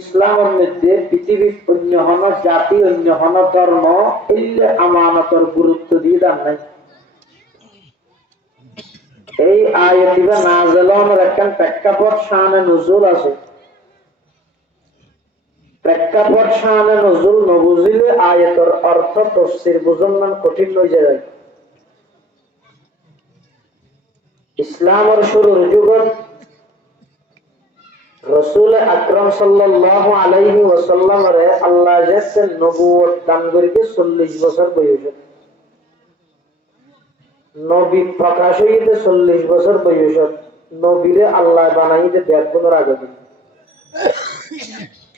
ইসলামের মধ্যে পৃথিবীর অন্য হন জাতি অন্য হন ধর্ম এলে আমানতর গুরুত্ব দিয়ে দেন নাই। এই আয়াতিবা নাযিলের একটা প্রেক্ষাপট শানে নুজুল আছে। প্রেক্ষাপট শানে নুজুল নবুঝিলে আয়াতের অর্থ তাফসীর বুঝানো কঠিন হয়ে যায়। ইসলামের শুরুর যুগত রাসূল আকরাম সাল্লাল্লাহু আলাইহি ওয়াসাল্লাম রে আল্লাহ জাসে নবুয়ত দান করিতে 40 বছর বয়স। নবী প্রকাশ হইতে 40 বছর বয়স। নবীরে আল্লাহ বানাইতে 1.5 বছর আগে।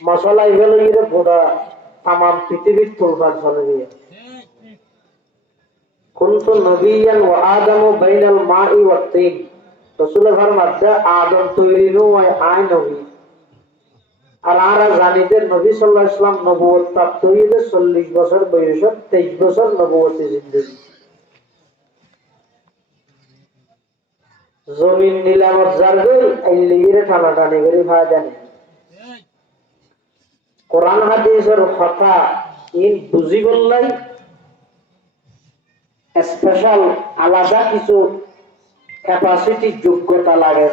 মশলা ইবেল ইরে পুরা তাম পৃথিবীর তোলপাড় চলে দিয়ে। কুনতু নবিয়ান ওয়া আদামু বাইনাল মাই ওয়াত তিন। রাসূল ফরমাতে আদম তৈরি নয় আয় নবী। আর আমরা জানিতে নবী সাল্লাল্লাহু আলাইহি ওয়াসাল্লাম নবুয়ত প্রাপ্ত হইতে 40 বছর বয়স, 23 বছর নবুয়তি জিন্দেগি। জমিন নিলামত জারগই আইলিরে টানাটানি করে ফায়দা নেই। কোরআন হাদিসের কথা ইন বুঝি বললাই স্পেশাল আলাদা কিছু ক্যাপাসিটি যোগ্যতা লাগে।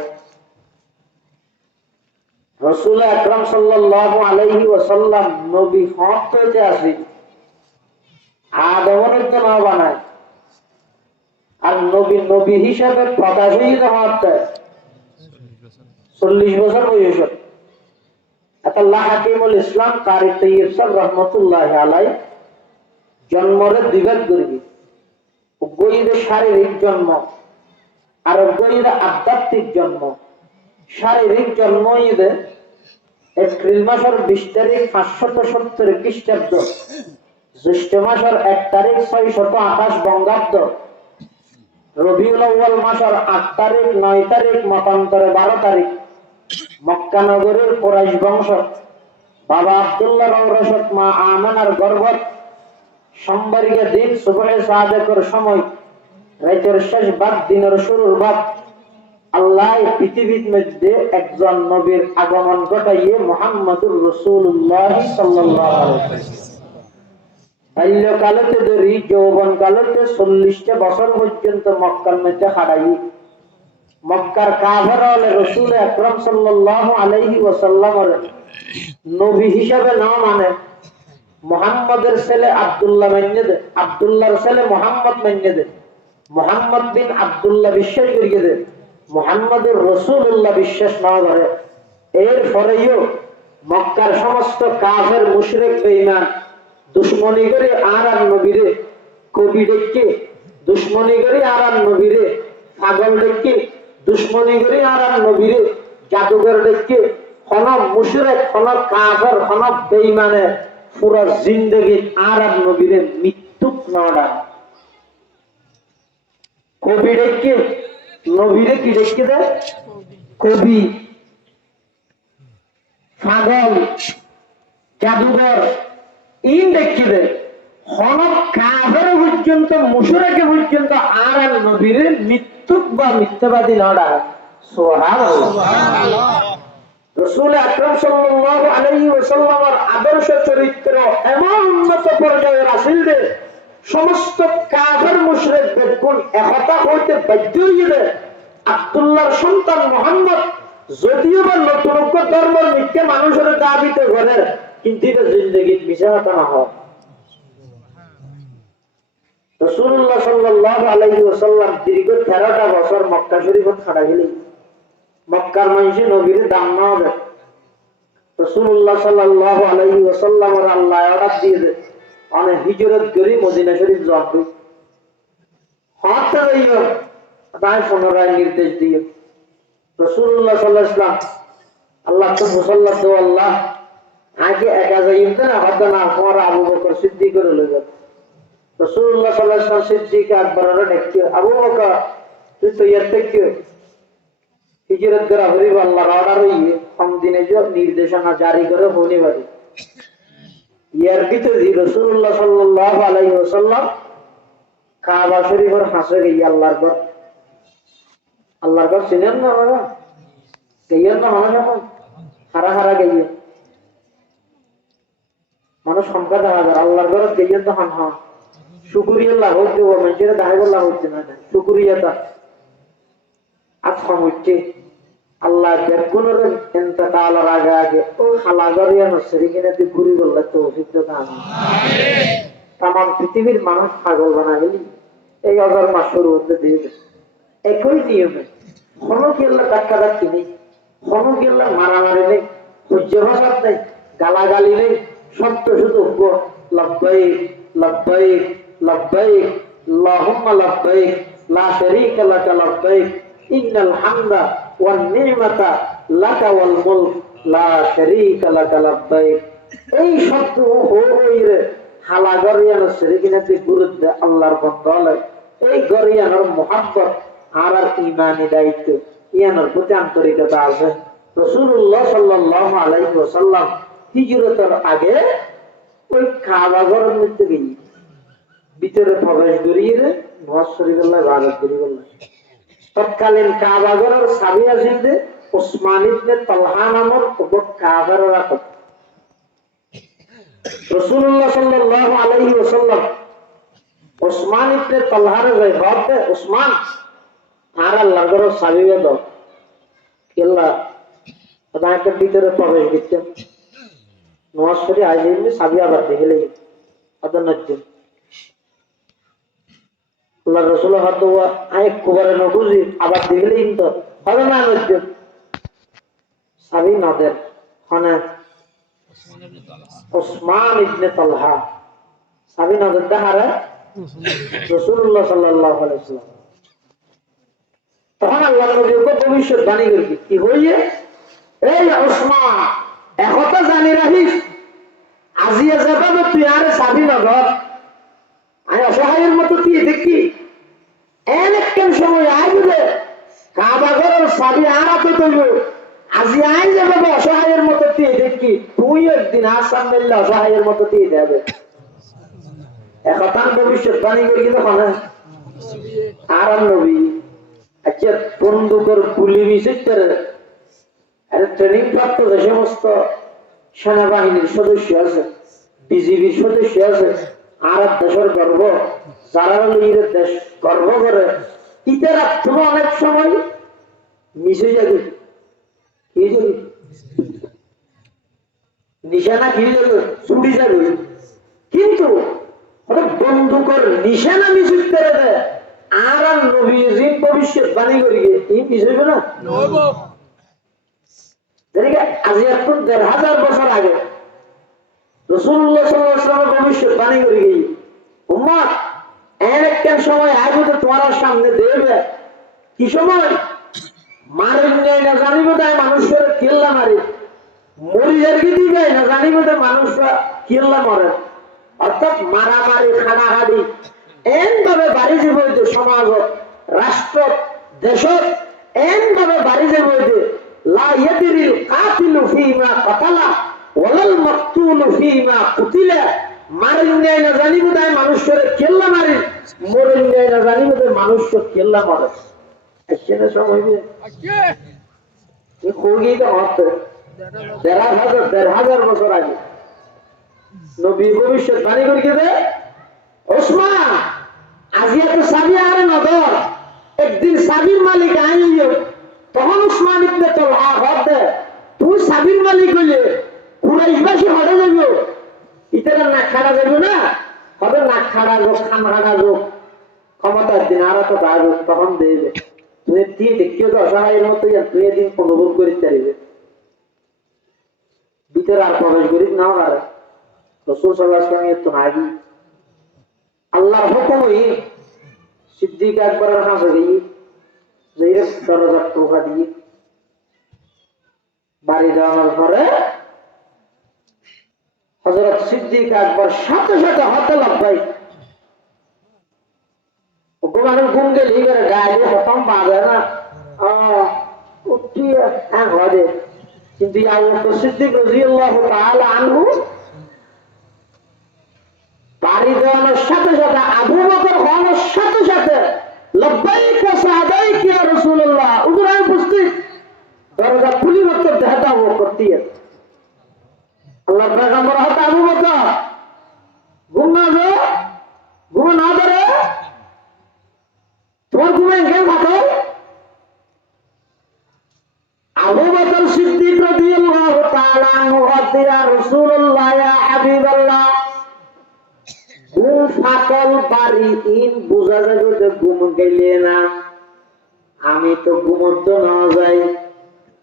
রাসূল আকরাম সাল্লাল্লাহু আলাইহি ওয়াসাল্লাম নবী হক হইতে আসি আদমের তো না বানায়। আর নবী হিসাবে প্রকাশ হইতে হচ্ছে 40 বছর বয়স। আল্লাহ হাকিমুল ইসলাম কারি তাইয়্যিব সাহেব রাহমাতুল্লাহি আলাইহি জন্মরে দুই ভাগ করবি। গইরে শারীরিক জন্ম আর গইরে আধ্যাত্মিক জন্ম। শারীরিক জন্ম ইদে এপ্রিল মাসের 20 তারিখ 570 খ্রিস্টাব্দ, জ্যৈষ্ঠ মাসের 1 তারিখ 628 বঙ্গাব্দ, রবিউল আউয়াল মাসের 8 তারিখ 9 তারিখ মতান্তরে 12 তারিখ মক্কা নগরের কুরাইশ বংশ বাবা আব্দুল্লাহর ঔরসত মা আমেনার গর্ভত সোমবারিয়া দিন সুবহে সাদেকের সময় রাতের শেষ ভাগ দিনের শুরুর ভাগ আল্লাহ পৃথিবীর মধ্যে একজন নবীর আগমন ঘটাইয়ে মুহাম্মদুর রাসূলুল্লাহ সাল্লাল্লাহু আলাইহি ওয়াসাল্লাম বাল্যকালতে ধরি যৌবন কালতে 40টা বছর পর্যন্ত মক্কার মধ্যে হারাই। মক্কার কাফের হলে রাসূল আকরাম সাল্লাল্লাহু আলাইহি ওয়াসাল্লামের নবী হিসাবে না মানে মুহাম্মদের ছেলে আব্দুল্লাহ মাইনে দে, আব্দুল্লাহর ছেলে মুহাম্মদ মাইনে দে, মুহাম্মদ বিন আব্দুল্লাহ বিশ্বাস করিয়ে দে, মুহাম্মদুর রাসূলুল্লাহ বিশ্বাস না করে। এর পরেও মক্কার সমস্ত কাফের মুশরিক বেঈমান দুশমনি করে আর নবীরে কবি ডেকে, দুশমনি করে আর নবীরে পাগল ডেকে, দুশমনি করে আর নবীরে জাদুঘর ডেকে, কোন মুশরিক কোন কাফের কোন বেঈমানে পুরো জিন্দেগি আর নবীরে মৃত্যুক না কবি ডেকে, নবীরে কি ডেকে দেয় কবি, পাগল, জাদুঘর ইন ডেকে দেয়। কোন কাফের পর্যন্ত মুশরিক পর্যন্ত আর নবীরে মৃত্যুক বা মিথ্যাবাদী না ডাকে। সুবহানাল্লাহ। রাসূল আকরাম সাল্লাল্লাহু আলাইহি ওয়াসাল্লামের আদর্শ চরিত্র এমন উন্নত পর্যায়ের আছিল যে সমস্ত কাফের মুশরিকদের কোন একতা হইতে বাধ্য হইলে আব্দুল্লাহর সন্তান মুহাম্মদ যদিও বা নতুন ধর্মের মিথ্যা মানুষের দাবিতে করে, কিন্তু এটা জিন্দেগির মিশা কথা না হয়। রাসূলুল্লাহ সাল্লাল্লাহু আলাইহি ওয়াসাল্লাম দীর্ঘ 13টা বছর মক্কা শরীফে খাড়া গেলেন। মক্কার মানুষে নবীর দাম না হবে। রাসূলুল্লাহ সাল্লাল্লাহু আলাইহি ওয়াসাল্লামের আল্লাহ অর্ডার দিয়ে দেয় অনেক হিজরত করে মদিনা শরীফ যাবে। হাতে যাইও তাই পুনরায় নির্দেশ দিয়ে রাসূলুল্লাহ সাল্লাল্লাহু আলাইহি ওয়াসাল্লাম আল্লাহ তো মুসাল্লাত দো আল্লাহ আগে একা যাইও না হয়তো না আমার আবু বকর সিদ্দিক করে লইব। রাসূলুল্লাহ সাল্লাল্লাহু আলাইহি ওয়াসাল্লাম সিদ্দিক আকবরের ডেকে আবু বকর তুই তো ইয়ার থেকে হিজরত করা হরিব আল্লাহর অর্ডার হইয়ে কম দিনে যে নির্দেশনা জারি করে হনি বাড়ি। ইয়ার ভিতরে রাসূলুল্লাহ সাল্লাল্লাহু আলাইহি ওয়াসাল্লাম কাবা শরীফের হাসে গিয়ে আল্লাহর ঘর চিনেন না বাবা গিয়ে না মানুষ এখন হারা হারা গিয়ে মানুষ সংখ্যা দেখা যায় আল্লাহর ঘরে গিয়ে তখন হ্যাঁ শুকুরিয়া লাভ হচ্ছে ও মানুষের দেখা লাভ হচ্ছে না শুকুরিয়াটা আজ হচ্ছে আল্লাহ বেগুনের ইন্তকালের আগে আগে ও খালাগরিয়া নসরি কিনে তুই ঘুরি বললে তো অভিজ্ঞতা আমি তাম পৃথিবীর মানুষ পাগল বানাইলি এই অগর মাস শুরু হতে দিয়ে একই নিয়মে কোনো কেল্লা ধাক্কা ধাক্কি নেই কোনো কেল্লা মারামারি নেই সহ্য ভাষার নেই গালাগালি নেই সত্য শুধু লব্বাইক লব্বাইক লব্বাইক আল্লাহুম্মা লব্বাইক লা শারীকা লাকা লব্বাইক ইন্নাল হামদা ওয়ান নি'মাতা লাকা ওয়াল মুলক লা শারীকা লাকা লব্বাইক এই শব্দ হইরে হালা গরিয়ানো সেরিকিনাতে গুরুত্ব আল্লাহর বন্ধলে এই গরিয়ানোর মুহাব্বত আর ঈমানি দায়িত্ব ইয়ানোর প্রতি আন্তরিকতা আছে রাসূলুল্লাহ সাল্লাল্লাহু আলাইহি ওয়াসাল্লাম হিজরতের আগে ওই কাবা ঘরের মধ্যে গিয়ে ভিতরে প্রবেশ করিয়ে নওয়াজ শরীফুল্লাহ ইবাদত করিবেন তৎকালীন কাবা ঘরের চাবি আছিল যে উসমান ইবনে তালহা নামের উপর কাবার রাখত রাসূলুল্লাহ সাল্লাল্লাহু আলাইহি ওয়াসাল্লাম উসমান ইবনে তালহারে যাই বলতে উসমান আর আল্লাহর ঘরের চাবি দাও কেল্লা তাকে ভিতরে প্রবেশ করতেন নওয়াজ শরীফ আইলে চাবি আবার দেখলে আদানত আল্লাহ রাসূল হয়তো আয়েক কুবারে না বুঝি আবার দেখলেই তো হবে না নজ্জ চাবি নদের হনে উসমান ইবনে তালহা চাবি নদের দেখারে রাসূলুল্লাহ সাল্লাল্লাহু আলাইহি ওয়াসাল্লাম তখন আল্লাহ নবী ভবিষ্যৎবাণী করবি কি হইয়ে এই উসমান একথা জানি রাখিস আজিয়া যাবে তুই আরে চাবি নগর আমি অসহায়ের মতো তুই দেখি একজন সময় আসবে কাবা ঘরের চাবি আরাতে তৈব আজি আই যাবে অসহায়ের মতো তুই দেখি তুই একদিন আসাম মিললে অসহায়ের মতো তুই যাবে একথা ভবিষ্যৎবাণী করি কিন্তু হয় আর নবী আচ্ছা বন্দুকের গুলি মিশিয়ে ট্রেনিং প্রাপ্ত যে সমস্ত সেনাবাহিনীর সদস্য আছে বিজিবির সদস্য আছে আর দেশের গর্ব যারা দেশ গর্ব করে ইতারা তোমার অনেক সময় মিশে যাবে কি যাবে নিশানা কি যাবে ছুটি যাবে কিন্তু বন্দুকের নিশানা মিশিয়ে করে দেয় আর নবীর ভবিষ্যৎবাণী করি এই মিশবে না আজি এখন ১৫০০ বছর আগে রাসূলুল্লাহ সাল্লাল্লাহু আলাইহি ওয়াসাল্লাম ভবিষ্যৎবাণী করে গিয়ে উম্মত একটা সময় আসবে তোমার সামনে দেবে কি সময় মারেন নেই না জানিব তাই মানুষের কেল্লা মারি মরিজার কি দিবে না জানিব তাই মানুষরা কেল্লা মরে অর্থাৎ মারামারি খাড়াহাড়ি এমভাবে বাড়ি যাবে সমাজ রাষ্ট্র দেশ এমভাবে বাড়ি যাবে লা ইয়াদরিল কাতিলু ফীমা কাতালা ওয়ালাল মাকতুলু ফীমা কুতিলা মারেন নেই না জানিব তাই মানুষের কেল্লা মারি মরেন নেই না জানিব তাই মানুষের কেল্লা মারে এসে সময় এই কোরগি তো হচ্ছে ১৫০০ বছর আগে নবী ভবিষ্যৎবাণী করে গেছে ওসমান আজি এত চাবি আরে নগর একদিন চাবির মালিক আইলিও তখন উসমান ইবনে তালহা হতে তুই চাবির মালিক হইলে কুরাইশবাসী হরে যাবে ইতারা নাক খাড়া যাবে না হবে নাক খাড়া যোগ খান খাড়া যোগ ক্ষমতার দিন আরো তো বাজ তখন দেবে তুই দিয়ে দেখিও তো অসহায়ের মতো তুই এদিন অনুভব করিতে পারিবে ভিতরে আর প্রবেশ করিস না আর রাসূল সাল্লাল্লাহু আলাইহি ওয়াসাল্লাম তো নাগি আল্লাহর হুকুমই সিদ্দিক আকবরের কাছে গিয়ে যেই দরজা টোকা দিয়ে বাড়ি যাওয়ার পরে হযরত সিদ্দিক আকবর সাথে সাথে হাতে লাফাই ওখানে ঘুম গেলে করে গায়ে প্রথম বাঁধে না উঠিয়ে হ্যাঁ ঘরে কিন্তু আবু সিদ্দিক রাদিয়াল্লাহু তাআলা আনহু বাড়ি যাওয়ার সাথে সাথে আবু বকর হওয়ার সাথে সাথে লব্বাইক ওয়া সাদাইক ইয়া রাসূলুল্লাহ উদরা উপস্থিত দরজা খুলি মত দেখাও করতে আল্লাহর পয়গম্বর হতে আবু বকর ইয়া রাসূলুল্লাহ ইয়া হাবিবাল্লাহ ঘুম ফাটল বাড়ি ইন বুঝা যাবে যে ঘুম গেলে না আমি তো ঘুমন্ত না যাই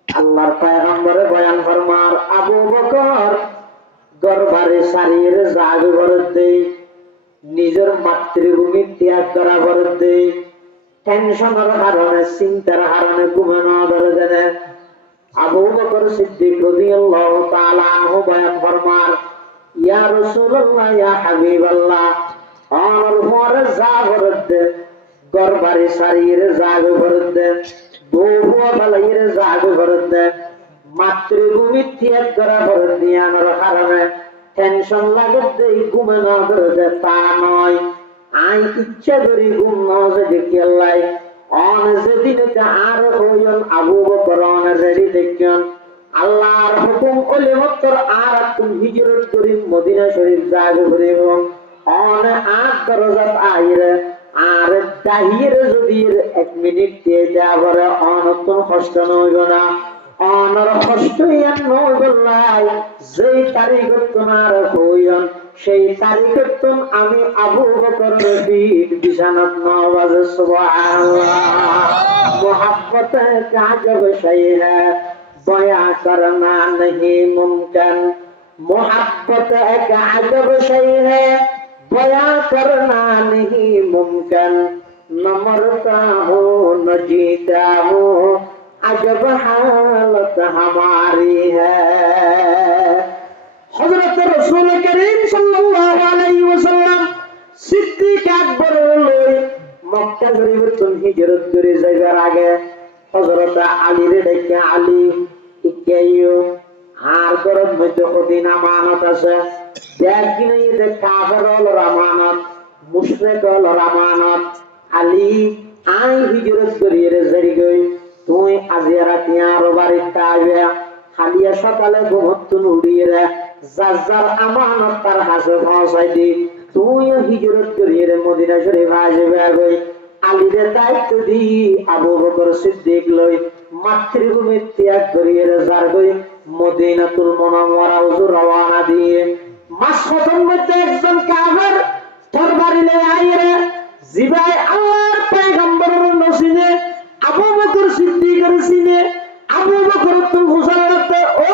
আল্লাহর পয়গম্বরে বয়ান ফরমার আবু বকর দরবারে সারিয়ে জাগ করতে নিজের মাতৃভূমি ত্যাগ করা করতে টেনশনের কারণে চিন্তার কারণে ঘুমানো ধরে দেনে আবু বকর সিদ্দিক রাদিয়াল্লাহু তাআলা আনহু বয়ান ফরমার ইয়া রাসূলুল্লাহ ইয়া হাবিবাল্লাহ আর পরে জাগ করতে দরবারে সারিয়ে জাগ করতে বহু বালাইয়ে জাগ করতে মাতৃভূমি ত্যাগ করা করতে আনার কারণে টেনশন লাগে দেই ঘুমে না ধরে তা নয় আই ইচ্ছা করি ঘুম না দেখি আল্লাহ অন যেদিন আর হইন আবু বকর অন রেডি দেখেন আল্লাহর হুকুম কইলে মাত্র আর তুমি হিজরত করি মদিনা শরীফ জাগ করিব অন আট দরজাত আইরে আর দাহিরে যদি 1 মিনিট দিয়ে যাবার অন তো কষ্ট নইব না অনর কষ্ট ইয়ান নইবলাই যেই তারিখ তোমার হইন সেই তারিখ তুম আমি আবু বকর রশিদ বিছানাত নওয়াজ সুবহানাল্লাহ मोहब्बत का जब शय है बया करना नहीं मुमकिन मोहब्बत का जब शय है बया करना नहीं मुमकिन न मरता हूँ न जीता हूँ अजब हालत हमारी है हजरत रसूल करीम सल्लल्लाहु अलैहि वसल्लम सिद्दीक আকবর মক্কা শরীফে হিজরত করে যাইবার আগে হযরত আলী রে দেখে আলী ইকাইও আর গরব মধ্যে কদিন আমানত আছে দেখি নাই যে কাফের হল আমানত মুশরিক হল আমানত আলী আই হিজরত করিয়ে রে যাই গই তুই আজি রাতে আর বাড়িতে আইবে খালিয়া সকালে ঘুমতুন উড়িয়ে রে যার আমানত তার হাতে পৌঁছাই দি তুই হিজরত করিয়ে রে মদিনা শরীফ আসবে গই আলীরে দায়িত্ব দি আবু বকর সিদ্দিক লই মাতৃভূমি ত্যাগ করিয়ে যার গই মদিনাতুল মুনাওয়ারা হুজুর রওনা দিয়ে মাসফাতের মধ্যে একজন কাফের তরবারি লয়ে আইরে জিবাই আল্লাহর পয়গম্বরের নসিবে আবু বকর সিদ্দিকের সিনে আবু বকর তো মুসাল্লাতে ও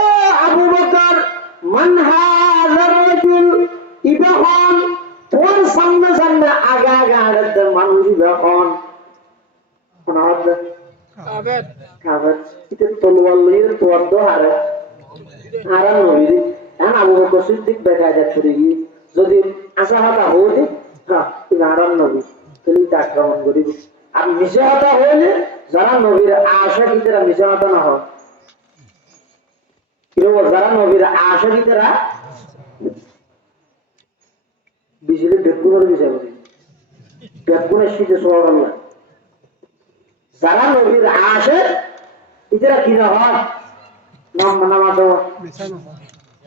আবু বকর মান হাযার রাজুল ইবহান তোর সামনে সামনে আগা আগা আড়তে মানুষ যখন কাবের কাবের এটা তলোয়ার লইয়ে তোর তো হারে আর নবীর এখন আবু বকর সিদ্দিক দেখা যাচ্ছে দেখি যদি আশা হাতা হইতে হ্যাঁ তুমি আরাম নবী তুমি আক্রমণ করিব আর মিশা হাতা হইলে যারা নবীর আশা কিতেরা মিশা হাতা না হয় কিরকম যারা নবীর আশা কিতেরা বিজলি বেগুনের বিষয় করি বেগুনের শীতে সোয়ার না যারা নবীর আসে এরা কি না হয় নামাজ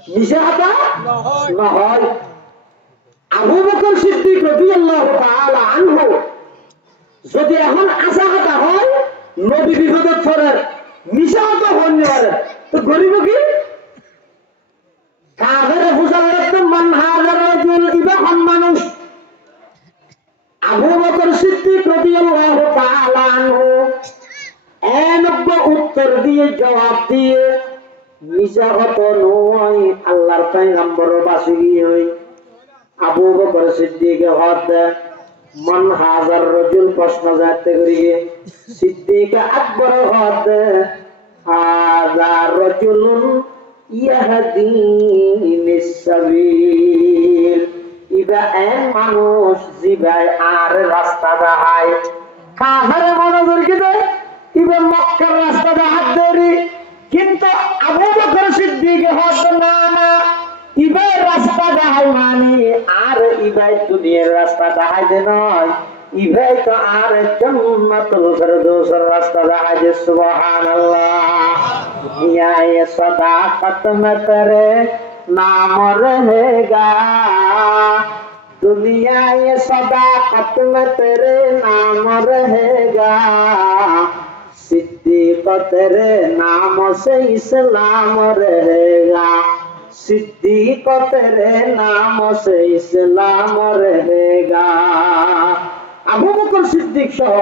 নিষেধা না হয় আবু বকর সিদ্দিক রাদিয়াল্লাহু তাআলা আনহু যদি এখন আশাহাতা হয় নবী বিপদে পড়ে নিষেধা হন্যারে তো গরিব কি কাফের হুজাল্লাত মান হাজার রাজুল ইবাহান মানুষ আবু বকর সিদ্দিক রাদিয়াল্লাহু তাআলা আনহু এনব্ব উত্তর দিয়ে জবাব দিয়ে মিশা হত নয় আল্লাহর পয়গম্বর বাসি হই আবু বকর সিদ্দিক হত মান হাজার রাজুল প্রশ্ন জানতে করিয়ে সিদ্দিক আকবর হত হাজার রাজুলুন ইয়াহদিনিস সাবিল ইবা এন মানুষ জিবাই আর রাস্তা দেখায় কাফের মনোযোগ দিতে ইবা মক্কার রাস্তা দেখাত দেরি কিন্তু আবু বকর সিদ্দিক হত না ইবা রাস্তা দেখায় মানে আর ইবাই দুনিয়ার রাস্তা দেখায় দে নয় ইবাই তো আর জান্নাতুল ফেরদৌসের রাস্তা দেখায় দে সুবহানাল্লাহ दुनिया ये सदाकत में तेरे नाम रहेगा दुनिया ये सदाकत में तेरे नाम रहेगा सिद्दीक तेरे नाम से इस्लाम रहेगा सिद्दीक़ तेरे नाम से इस्लाम रहेगा। আবু বকর সিদ্দিক সহ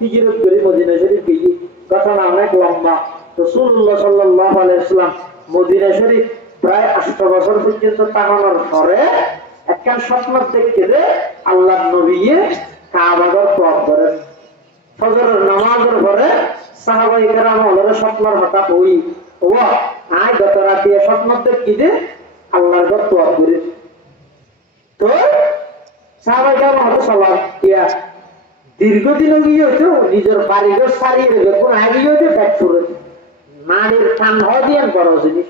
হিজরত করে মদিনা শরীফ গিয়ে ঘটনা অনেক লম্বা। রাসূলুল্লাহ সাল্লাল্লাহু আলাইহি ওয়াসাল্লাম মদিনা শরীফ প্রায় 8 বছর পর্যন্ত থাকানোর পরে একখান স্বপ্ন দেখতে যে আল্লাহর নবী কাবাগর তওয়াফ করেন। ফজরের নামাজের পরে সাহাবায়ে কেরাম হলো স্বপ্নের হঠাৎ ওই ও আয় গত রাতে স্বপ্ন দেখি যে আল্লাহর ঘর তওয়াফ করে। তো সাহাবায়ে কেরাম হলো সালাত দিয়া দীর্ঘদিন গিয়ে হইতো নিজের বাড়িঘর সারিয়ে দেবে কোন আগে হইতো ফ্যাক্টরি নারীর টান হয় দিয়ে বড় জিনিস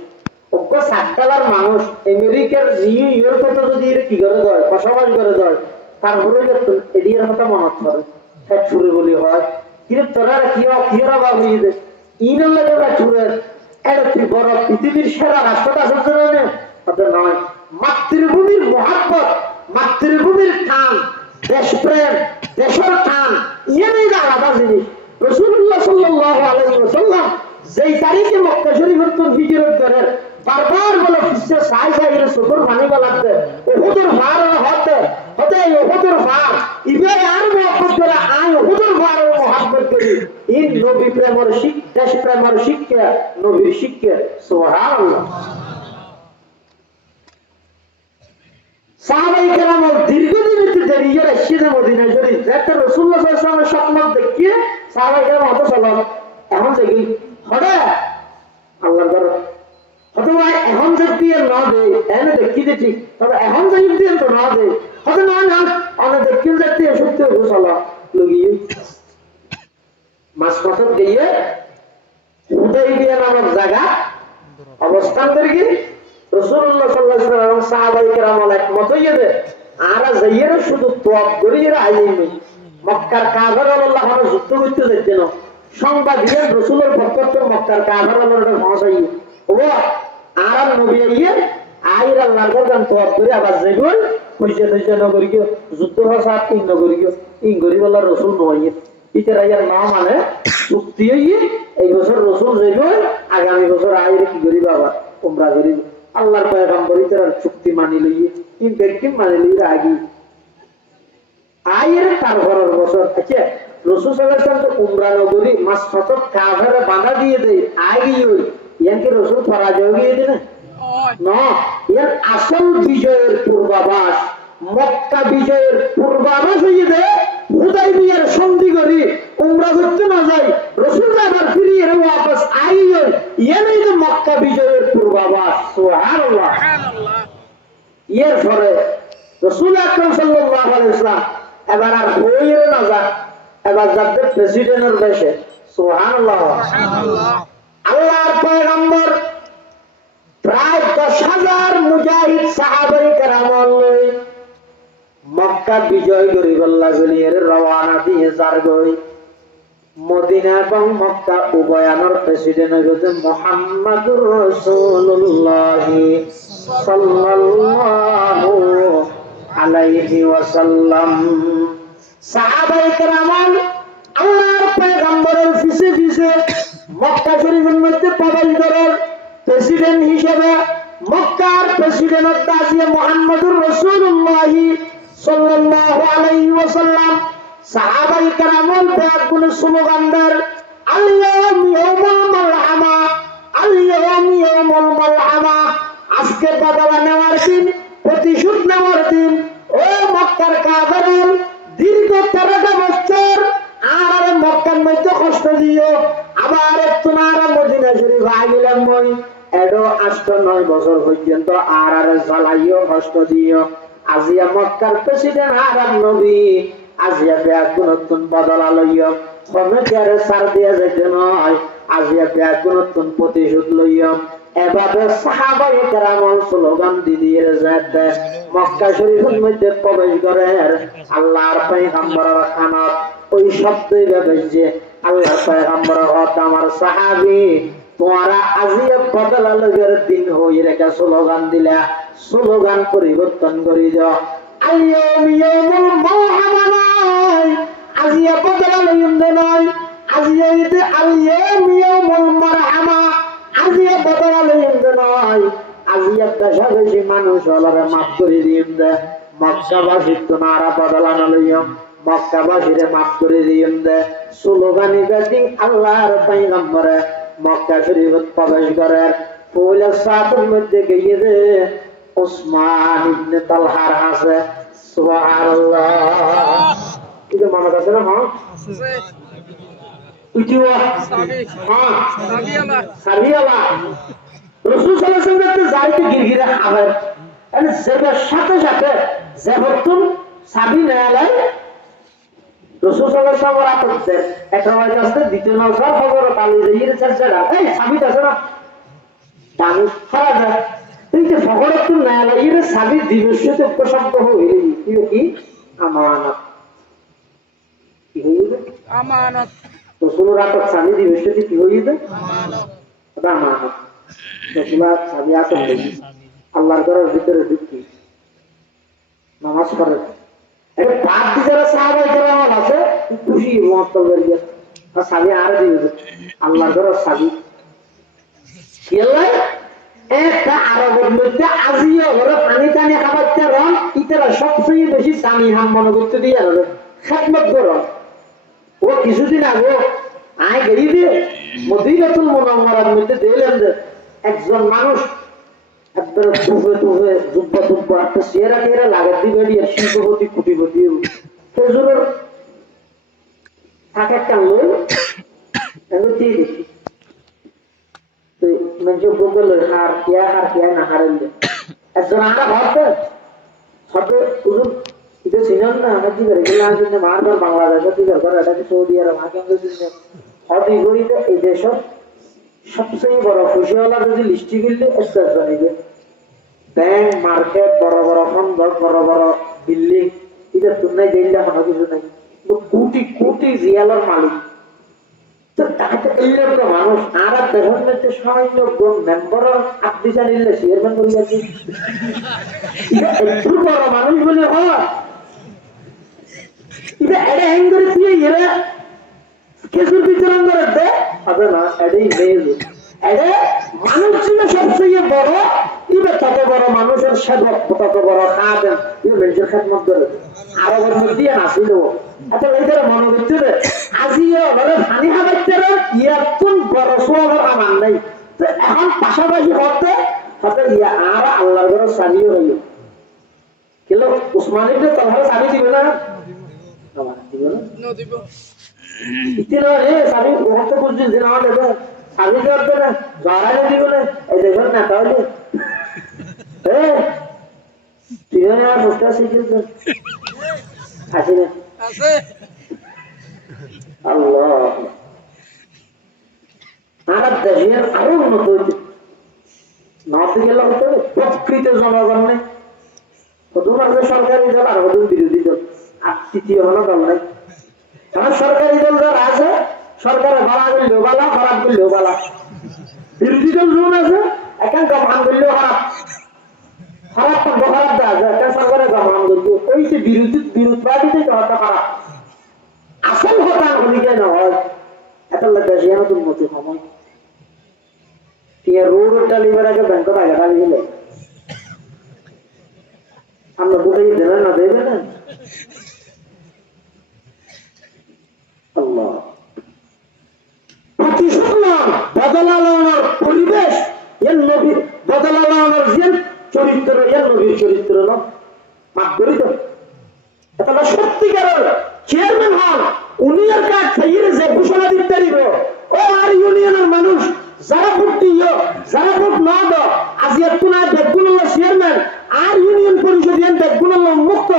অজ্ঞ সাততলার মানুষ আমেরিকার নিউ ইয়র্কে তো যদি কি করে দেয় বসবাস করে দেয় তারপরে এদিকে কথা মনে করে ফ্যাক্টরি বলি হয় কিন্তু তোরা কিরা বাবু ইনের লাগে ফ্যাক্টরের একটা বড় পৃথিবীর সেরা রাষ্ট্রটা আছে না ওদের নয়। মাতৃভূমির মহাব্বত, মাতৃভূমির টান, দেশপ্রেম, দেশের টান ইয়েই আলাদা জিনিস। রাসূলুল্লাহ সাল্লাল্লাহু আলাইহি ওয়াসাল্লাম যেই তারিখে মক্কা শরীফের তো হিজরত করেন বারবার বলে ফিসে সাই সাইয়ের সুপুর পানি বলাতে উহুদের ভার হতে হতে উহুদের ভার ইবে আর মহব্বত করে আই উহুদের ভার মহব্বত করি ইন নবী প্রেমের শিক্ষা, দেশ প্রেমের শিক্ষা, নবীর শিক্ষা। সুবহানাল্লাহ। সাহাবায়ে কেরাম দীর্ঘদিন দেরি করে এসেছে মদিনা শরীফ। একটা রাসূলুল্লাহ সাল্লাল্লাহু আলাইহি ওয়াসাল্লামের স্বপ্ন দেখিয়ে সাহাবায়ে কেরাম হতো চলো এখন দেখি হবে আল্লাহর ঘর হতো ভাই এখন যদি না দে এনে দেখি দেখি তবে এখন যদি দিয়ে তো না দে হতো না না অনেক দেখি দেখতে সত্যি চলো লগিয়ে মাস কত দিয়ে হুদাইবিয়া নামক জায়গা অবস্থান করি রাসূলুল্লাহ সাল্লাল্লাহু আলাইহি ওয়াসাল্লাম সাহাবায়ে কেরাম একমত হইয়ে দে আর যাইয়ের শুধু তওয়াফ করিয়ে আইনি মক্কার কাবার আল্লাহ ভালো যুদ্ধ করতে যাইতে না সংবাদ দিয়ে রাসূলের ভক্ত মক্কার কাবার আল্লাহর পৌঁছাই ও আর নবী আইয়ে আইর আল্লাহর গান তওয়াফ করে আবার যাইবই কইছে কইছে নগরী কি যুদ্ধ ভাষা তিন নগরী কি ইন গরি আল্লাহ রাসূল নয় ইতার আইয়ার নাম মানে চুক্তি হইয়ে এই বছর রাসূল যাইবই আগামী বছর আইরে কি করি বাবা উমরা করি আল্লাহর পয়গম্বর ইতার চুক্তি মানি লইয়ে ইন ব্যক্তি মানি লইয়ে আগি আইরে তার ঘরের বছর আছে রাসূল সাল্লাল্লাহু আলাইহি ওয়াসাল্লাম উমরা নগরী মাস কত কাফেরে বাধা দিয়ে দেয় আগি হই ইয়াকে রাসূল পরাজয় দিয়ে দেন না এর আসল বিজয়ের পূর্বাভাস মক্কা বিজয়ের পূর্বাভাস হইয়ে দেয় হুদাইবিয়ার সন্ধি করি উমরা করতে না যাই রাসূল আবার ফিরিয়ে ওয়াপস আই হই ইয়ানেই তো মক্কা বিজয়ের পূর্বাভাস। সুবহানাল্লাহ। এর পরে রাসূল আকরাম সাল্লাল্লাহু আলাইহি ওয়াসাল্লাম এবার আর হইয়ে না যা এবার যাবে প্রেসিডেন্টের দেশে। সুবহানাল্লাহ। আল্লাহর পয়গম্বর প্রায় 10,000 মুজাহিদ সাহাবায়ে কেরাম লই মক্কা বিজয় করিবার গলিয়ে রওনা দিয়ে যার গই মদিনা এবং মক্কা উভয়ানোর প্রেসিডেন্ট হইছে মুহাম্মাদুর রাসূলুল্লাহ সাল্লাল্লাহু আলাইহি ওয়াসাল্লাম। সাহাবায়ে কেরাম আল্লাহর পয়গম্বরের পিছে পিছে মক্কা শরীফের মধ্যে প্রবেশ করার প্রেসিডেন্ট হিসেবে মক্কার প্রেসিডেন্ট তাজিয়া মুহাম্মাদুর রাসূলুল্লাহ সাল্লাল্লাহু আলাইহি ওয়াসাল্লাম সাহাবায়ে কেরামের কোন স্লোগানদার আল-ইয়াউম ইয়াউমুল মালহামা, আল-ইয়াউম ইয়াউমুল মালহামা, আজকে বদলা নেওয়ার দিন, প্রতিশোধ নেওয়ার দিন। ও মক্কার কাফের দীর্ঘ 13টা বছর আর মক্কার মধ্যে কষ্ট দিও আবার তোমার মদিনা শরীফ আইলাম মই এডো 8-9 বছর পর্যন্ত আর জ্বালাইও কষ্ট দিও। আজিয়া মক্কার প্রেসিডেন্ট আর নবী আজিয়া ব্যাগ নতুন বদলা লইও কমে কেরে সার দিয়া যেতে নয় আজিয়া ব্যাগ নতুন প্রতিশোধ লইও। এভাবে সাহাবায়ে কেরাম স্লোগান দিয়ে যায় মক্কা শরীফের মধ্যে প্রবেশ করে আল্লাহর পয়গম্বরের খানাত ওই শব্দই ব্যবহার যে আল্লাহর পয়গম্বর হত আমার সাহাবী তোমারা আজিয়া বদলা লগের দিন হই রেখা স্লোগান দিলা স্লোগান পরিবর্তন করে দাও আল-ইয়াউম ইয়াউমুল মালহামা নয় আজিয়া বদলা লইন নয় আজিয়া ইতে আল-ইয়াউম ইয়াউমুল মারহামা আজিয়া বদলা লইন নয় আজিয়ার দেশে বেশি মানুষ হলারে মাফ করে দিন দে মক্কাবাসীর তো নারা বদলানো লইম মক্কাবাসীরে মাফ করে দিন দে স্লোগানি গাছি আল্লাহর পয়গম্বরে মক্কা শরীফত প্রবেশ করে পয়লা সাতের মধ্যে গিয়ে দে ওসমান ইবনে তালহার হাসে সুবহানাল্লাহ এটা মনে আছে না হ্যাঁ উঠিও হ্যাঁ সাবিয়ালা রাসূল সাল্লাল্লাহু আলাইহি ওয়াসাল্লাম যাইতে গিরগিরা আবার মানে যেবার সাথে সাথে যেবতুন সাবি নালাই রাসূল সাল্লাল্লাহু আলাইহি ওয়াসাল্লাম রাখতে একটা ওয়াজ আছে দ্বিতীয় নজর খবর পালি যাইরে চর্চা এই সাবি আছে না দামি খারাপ যায় এই যে ফগরতুন নালাই এর সাবি দিবসতে উপশব্দ হই কি আমানত কি হইবে আমানত রাসূল রাখত সাবি দিবসতে কি হইবে আমানত আমানত রাসূলুল্লাহ সাবি আছে আল্লাহর ঘরের ভিতরে ঢুকি নামাজ পড়ে এই বাদ দিয়ে যারা সাহাবায়ে কেরাম আছে খুশি মতল বেরিয়ে আর সাবি আর দিবে আল্লাহর ঘরের সাবি কেলাই একটা আরবের মধ্যে আজিও ঘরে পানি টানি খাবারতে রং ইতারা সবচেয়ে বেশি দামি হাম মনে করতে দিয়ে আর খেদমত করো ও কিছুদিন আগে আয় গেরি দিয়ে মদিনাতুল মুনাওয়ারার মধ্যে দেখলেন যে একজন মানুষ একবার তুফে জুব্বা একটা চেহারা টেহারা লাগাত দিবে দিয়ে শিল্পপতি কুটিপতি খেজুরের থাকে একটা লোক এগুলো দিয়ে দেখি তো মানে বলল হার কিয়া না হারেন একজন আমরা ভাবতে সবে হুজুর এটা ছিলেন না আমরা কি করে গেলাম কিন্তু বারবার বাংলাদেশে কি করে এটা সৌদি আরব আগে আমরা কিন্তু হদি গরিতে এই দেশ সবচেয়ে বড় খুশিওয়ালা যদি লিস্টি গেলে একটা জানিবে ব্যাংক মার্কেট বড় বড় ফন্ড বড় বড় বিল্ডিং এটা তুলনায় দিল্লা কোনো কিছু নাই কোটি কোটি রিয়ালের মালিক তো তাকে এলাম তো মানুষ আর দেশের মধ্যে সামান্য কোন মেম্বার আপনি জানিলে চেয়ারম্যান করে গেছে একটু বড় মানুষ বলে হয় এটা এটা হ্যাং করে দিয়ে এরা কেসুর বিচরণ করে দে হবে না এটাই মেয়ে এটা মানুষ ছিল সবচেয়ে বড় এটা তত বড় মানুষের সেবক তত বড় খাদেম এটা মানুষের খেদমত করে আরবের মধ্যে নাছিল আচ্ছা এইটার মনে করছে রে আজিও মানে পানি খাবাইতে ইয়ার কোন বড় সোয়াবের আমার নাই তো এখন পাশাপাশি করতে তাতে ইয়া আর আল্লাহর ঘরে সাবিও হইল কিন্তু উসমান ইবনে তালহা সাবি দিবে না দিবে না দিব ইতিনা রে সাবি ওহতে বুঝছি যে না দেবে সাবি করবে না জারালে দিবে না এই দেখুন না তাহলে তুই না বুঝতে শিখেছিস আছে না আছে আল্লাহ আর দেশের আরো উন্নত হইতে নাতে গেলে হতো প্রকৃত জনগণ নেই প্রথম আছে সরকারি দল আর প্রথম বিরোধী দল আর তৃতীয় হলো দল নাই কারণ সরকারি দল যারা আছে সরকারে ভাড়া করলেও বালা খারাপ করলেও বালা বিরোধী দল জোন আছে একান্ত মান করলেও খারাপ খারাপ করবো খারাপ দেওয়া যায় একটা সরকারে মান করবো ওই যে বিরোধবাদীতে হয়তো খারাপ আসল কথা হলিকে না হয় এত দেশে নতুন মতো সময় রোড ডালিবার আগে ব্যাংক আগে ডালি গেলে আমরা বুঝে দেবেন না দেবে না আল্লাহ প্রতিশোধ নন বদলানোর পরিবেশ এর নবীর বদলানোর যে চরিত্র এর নবীর চরিত্র ন মাফ করি তো এটা সত্যিকারের চেয়ারম্যান হন উনি এর কাজ থেকে যে ঘোষণা দিতে পারিব ও আর ইউনিয়নের মানুষ যারা ভোট দিও যারা ভোট না দাও আজ কোন বেগুন চেয়ারম্যান আর ইউনিয়ন পরিষদ বেগুন মুক্ত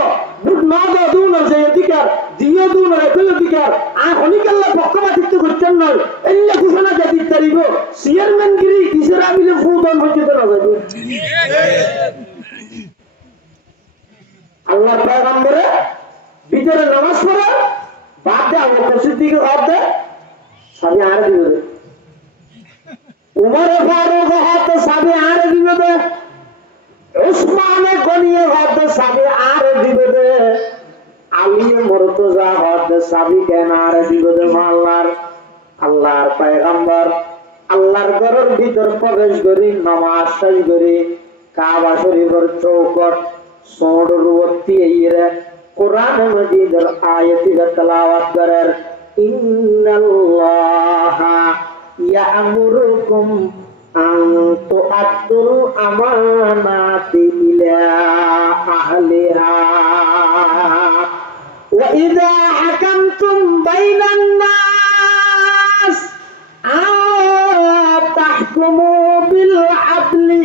ভোট না দাও দুন যে অধিকার দিও দুন একই অধিকার আর হনিকাল্লা পক্ষপাতিত্ব করছেন নয় এই ঘোষণা যে দিতে পারিব চেয়ারম্যান গিরি কিসের আমিলে ফুদন হইতে না যাবে আল্লাহর পয়গম্বরে ভিতরে নামাজ পড়া বাদ দে আমার প্রসিদ্ধিকে বাদ দে সাবি আর দিবে উমরে ফারুক হাতে সাবি আর দিবে দে উসমানে গনিয়ে হাতে সাবি আর দিবে দে আলী মুর্তজা হাতে সাবি কেন আর দিবে দে আল্লাহর পয়গম্বর আল্লাহর ঘরের ভিতর প্রবেশ করি নামাজ শেষ করি কাবা শরীফের চৌকট সোঁড়বর্তী এরা কোরআন মজিদের আয়াতিকে তেলাওয়াত করার ইন্নাল্লাহা ইয়া'মুরুকুম আন তু'আদ্দুল আমানাতি ইলা আহলিহা ওয়া ইযা হাকামতুম বাইনান নাস তাহকুমু বিল আদলি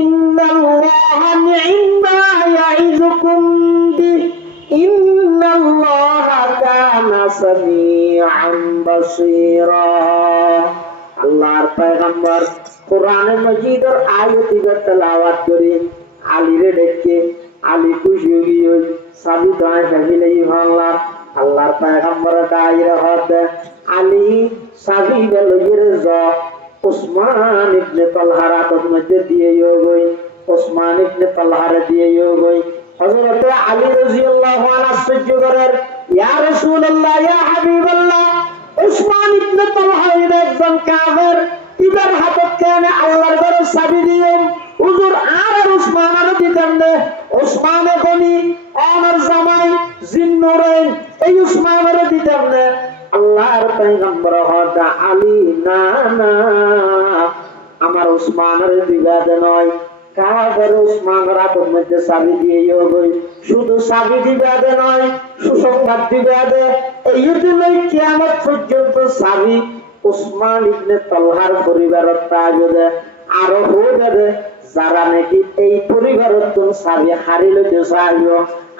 ইন্নাল্লাহা নি'মা ইয়া'iযুকুম বিহি ইন্নাল্লাহা কানা সামিআন বাসীরা। আল্লাহর পয়গম্বর কোরআনে মজিদের আয়াতগুলো তেলাওয়াত করে আলীরে ডেকে আলী খুশি হয়ে সাবি দোয়া সাবিলেই ভাল্লাহ আল্লাহর পয়গম্বরের দায়রা হতে আলী সাবি বেলইর জ উসমান ইবনে তালহার হাতের মধ্যে দিয়ে গই উসমান ইবনে তালহার দিয়ে গই হযরত আলী রাদিয়াল্লাহু আনহু আশ্চর্য করেন ইয়া রাসূলুল্লাহ ইয়া হাবিবাল্লাহ উসমান ইবনে তালহা একজন কাফের ইবার হাতত কেন আল্লাহর ঘরে চাবি দিয়েন হুজুর আর উসমান আর দিতেন না উসমান গনি আমার জামাই জিন্নুরাইন এই উসমান আর দিতেন না আল্লাহর পয়গম্বর হযরত আলী না না আমার উসমানের বিবাদ নয় কাফের উসমানের হাতের মধ্যে চাবি দিয়ে গই শুধু চাবি দিবাদে নয় সুসংবাদ দিবাদে এই দিনই কিয়ামত পর্যন্ত চাবি উসমান ইবনে তালহার পরিবারের তাজে আর হয়ে যারা নাকি এই পরিবারের তুমি চাবি হারি লইতে চাইও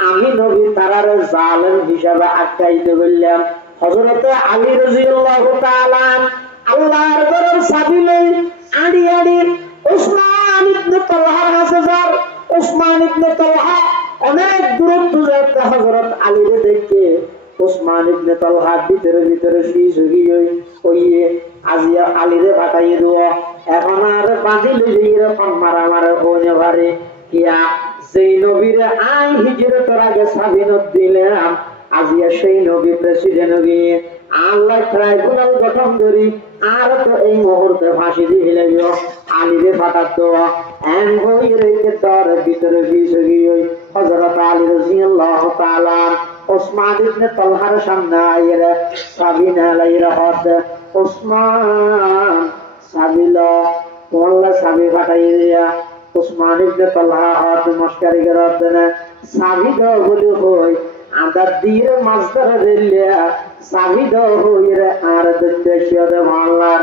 আমি নবী তারারে জালেম হিসাবে আখ্যায়িত করলাম। হযরত আলী রাদিয়াল্লাহু তাআলা আল্লাহর ঘরের চাবি লই আড়ি আড়ি উসমান ইবনে তালহার কাছে যান। উসমান ইবনে তালহা অনেক দূরত্ব যেতে হযরত আলীরে দেখে উসমান ইবনে তালহা ভিতরে ভিতরে শুয়ে ওইয়ে আজিয়া আলীরে পাঠাইয়ে দেওয়া এখন আর বাঁধি লইলে এরকম মারামারে হয়ে পারে কিয়া যেই নবীরে আই হিজরতের আগে স্বাধীনত দিলাম আজিয়া সেই নবী প্রেসিডেন্ট গিয়ে আল্লাহ ট্রাইব্যুনাল গঠন করি আর তো এই মুহূর্তে ফাঁসি দিয়ে লাগবে আলীরে পাঠাত দেওয়া এন হয়ে রেখে তার ভিতরে ভিসে গিয়ে হযরত আলী রাদিয়াল্লাহু তাআলা উসমান ইবনে তালহার সামনে আইরা সাবিনা আলাইরা হদ উসমান সাবিলা তোল্লা সাবি পাঠাইয়া দিয়া উসমান ইবনে তালহা হদ মস্কারি করতে না সাবি দাও বলে কই আদার দিয়ে মাছদার রেলিয়া সাবি দাও হইরে আর দেখতে শিওরে ভাল্লার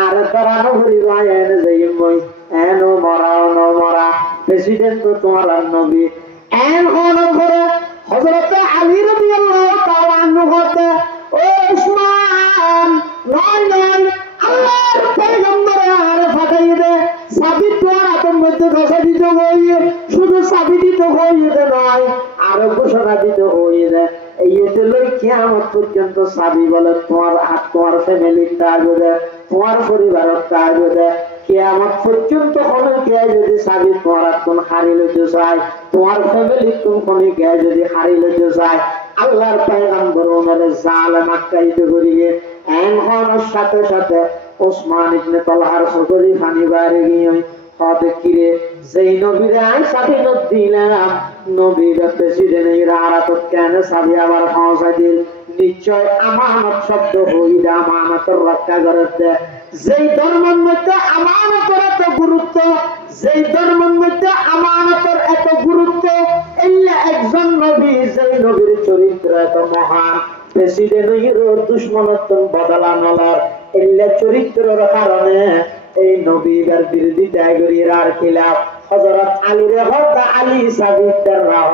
আর তারানো ভরি ভাইয়েন যাই মই এনো মরাও ন মরা প্রেসিডেন্ট তো তোমার নবী এন হন করে হযরত আলী রাদিয়াল্লাহু তাআলা আনহু হতে ও উসমান নয় নয় আল্লাহর পয়গম্বর আর ফাটাই দে সাবি তোর হাতের মধ্যে ঘষা দিতে হইয়ে শুধু সাবি দিতে হইয়ে নয় আর ঘোষণা দিতে হইয়ে এই যে লই কিয়ামত পর্যন্ত সাবি বলে তোমার হাত তোমার ফ্যামিলির তাজে তোমার পরিবারের তাজে কিয়ামত পর্যন্ত কোনো কে যদি সাবি তোমার কোন হারি লইতে চায় তোমার ফ্যামিলি কোন কে যদি হারি লইতে চায় আল্লাহর পয়গম্বর ওনারে জালেম আখ্যায়িত করিয়ে এন হওয়ার সাথে সাথে উসমান ইবনে তালহার চোখের পানি বাইরে গিয়ে হতে কিরে যেই নবীরে আই স্বাধীনত দিলাম নবীর প্রেসিডেন্টের আরাতত কেন সাবি আবার পৌঁছা দিল নিশ্চয় আমানত শব্দ হইদা আমানতের রক্ষা করতে যেই ধর্মের মধ্যে আমানতের এত গুরুত্ব যেই ধর্মের মধ্যে আমানতের এত গুরুত্ব এলে একজন নবী যেই নবীর চরিত্র এত মহান প্রেসিডেন্টের দুশ্মনত্ব বদলানোর এলে চরিত্রের কারণে এই নবীর বিরোধিতা করিয়ে আর খিলাফ হযরত আলী রে হযরত আলী সাবিতের রাহ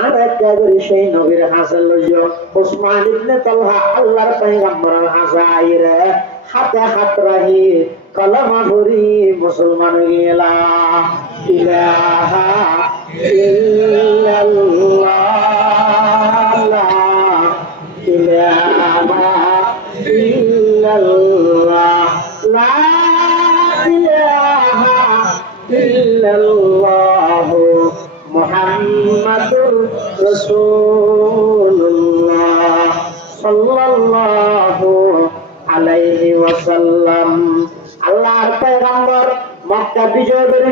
আর একটা করে সেই নবীর হাসল লইও উসমান ইবনে তালহা আল্লাহর পয়গম্বরের হাসাইরে হাতে হাত রাহি কলমা ধরি মুসলমান গেলা ইলাহা ইল্লাল্লাহ লা ইলাহা ইল্লাল্লাহ লা ইলাহা ইল্লাল্লাহ মুহাম্মাদুর রাসূলুল্লাহ সাল্লাল্লাহু আলাইহি ওয়াসাল্লাম। আল্লাহর পয়গম্বর মক্কা বিজয় করে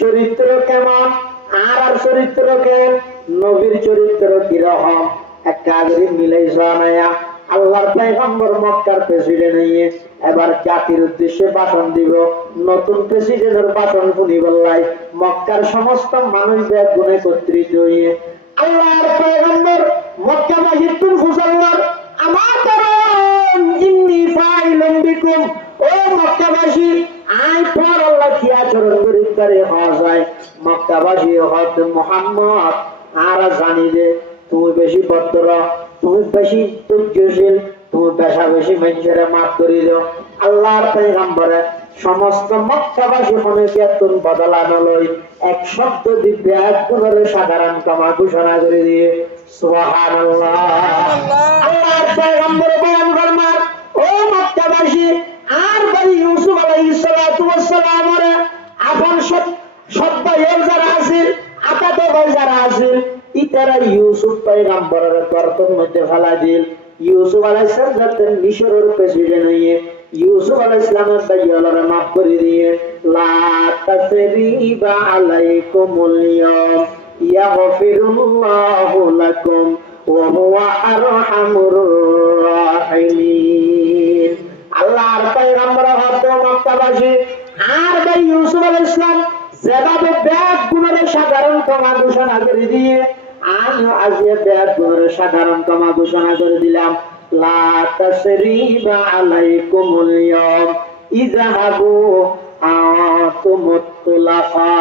চরিত্র কেমন আর চরিত্র কেন, নবীর চরিত্র কিরকম একটা আগের মিলাই জানায়া আল্লাহর পয়গম্বর মক্কার প্রেসিডেন্ট হইয়ে এবার জাতির উদ্দেশ্যে ভাষণ দিব। নতুন প্রেসিডেন্টের ভাষণ শুনি বললাই মক্কার সমস্ত মানুষ ব্যাগুণ একত্রিত হইয়ে আল্লাহর পয়গম্বর মক্কাবাসী তুমি ফুসাল্লার আমার কারণ ইন্নী ফাইলুম বিকুম, ও মক্কাবাসী আই পর আল্লাহ কি আচরণ করিতে হওয়া যায়। মক্কাবাসী হত মুহাম্মদ আর জানি যে তুমি বেশি ভদ্র, তুমি বেশি ধৈর্যশীল, তুমি বেশা বেশি মানুষের মাফ করে দাও। আল্লাহর পয়গম্বরে সমস্ত মক্কাবাসী মনে কেতন বদলানো লই এক শব্দ দিব্য এক গুণের সাধারণ ক্ষমা ঘোষণা করে দিয়ে সুবহানাল্লাহ। আল্লাহর পয়গম্বর বয়ান ফরমান, ও মক্কাবাসী আর বলি ইউসুফ আলাইহিস সালাতু ওয়াস সালামের আপন সত্য যারা আছে আপাত যারা আছে ইতারা ইউসুফ পয়গম্বরের গর্তের মধ্যে ফেলা দিল। ইউসুফ আলাইহিস সালাম যাতে মিশরের প্রেসিডেন্ট হইয়ে ইউসুফ আলাইহিস সালামের দাইয়ালরে মাফ করে দিয়ে লা তাসরিবা আলাইকুমুল ইয়াওম ইয়াগফিরুল্লাহু লাকুম ওয়া হুয়া আরহামুর রাহিমিন। আল্লাহর পয়গম্বর হযরত মক্কাবাসী আর ভাই ইউসুফ আলাইহিস সালাম যেভাবে ব্যাগ গুণের সাধারণ ক্ষমা ঘোষণা করে দিয়ে আমিও আজকে ব্যাগ গুণের সাধারণ ক্ষমা ঘোষণা করে দিলাম। লা তাসরিবা আলাইকুমুল ইয়াওম ইযহাবু আতুমুত তুলাফা।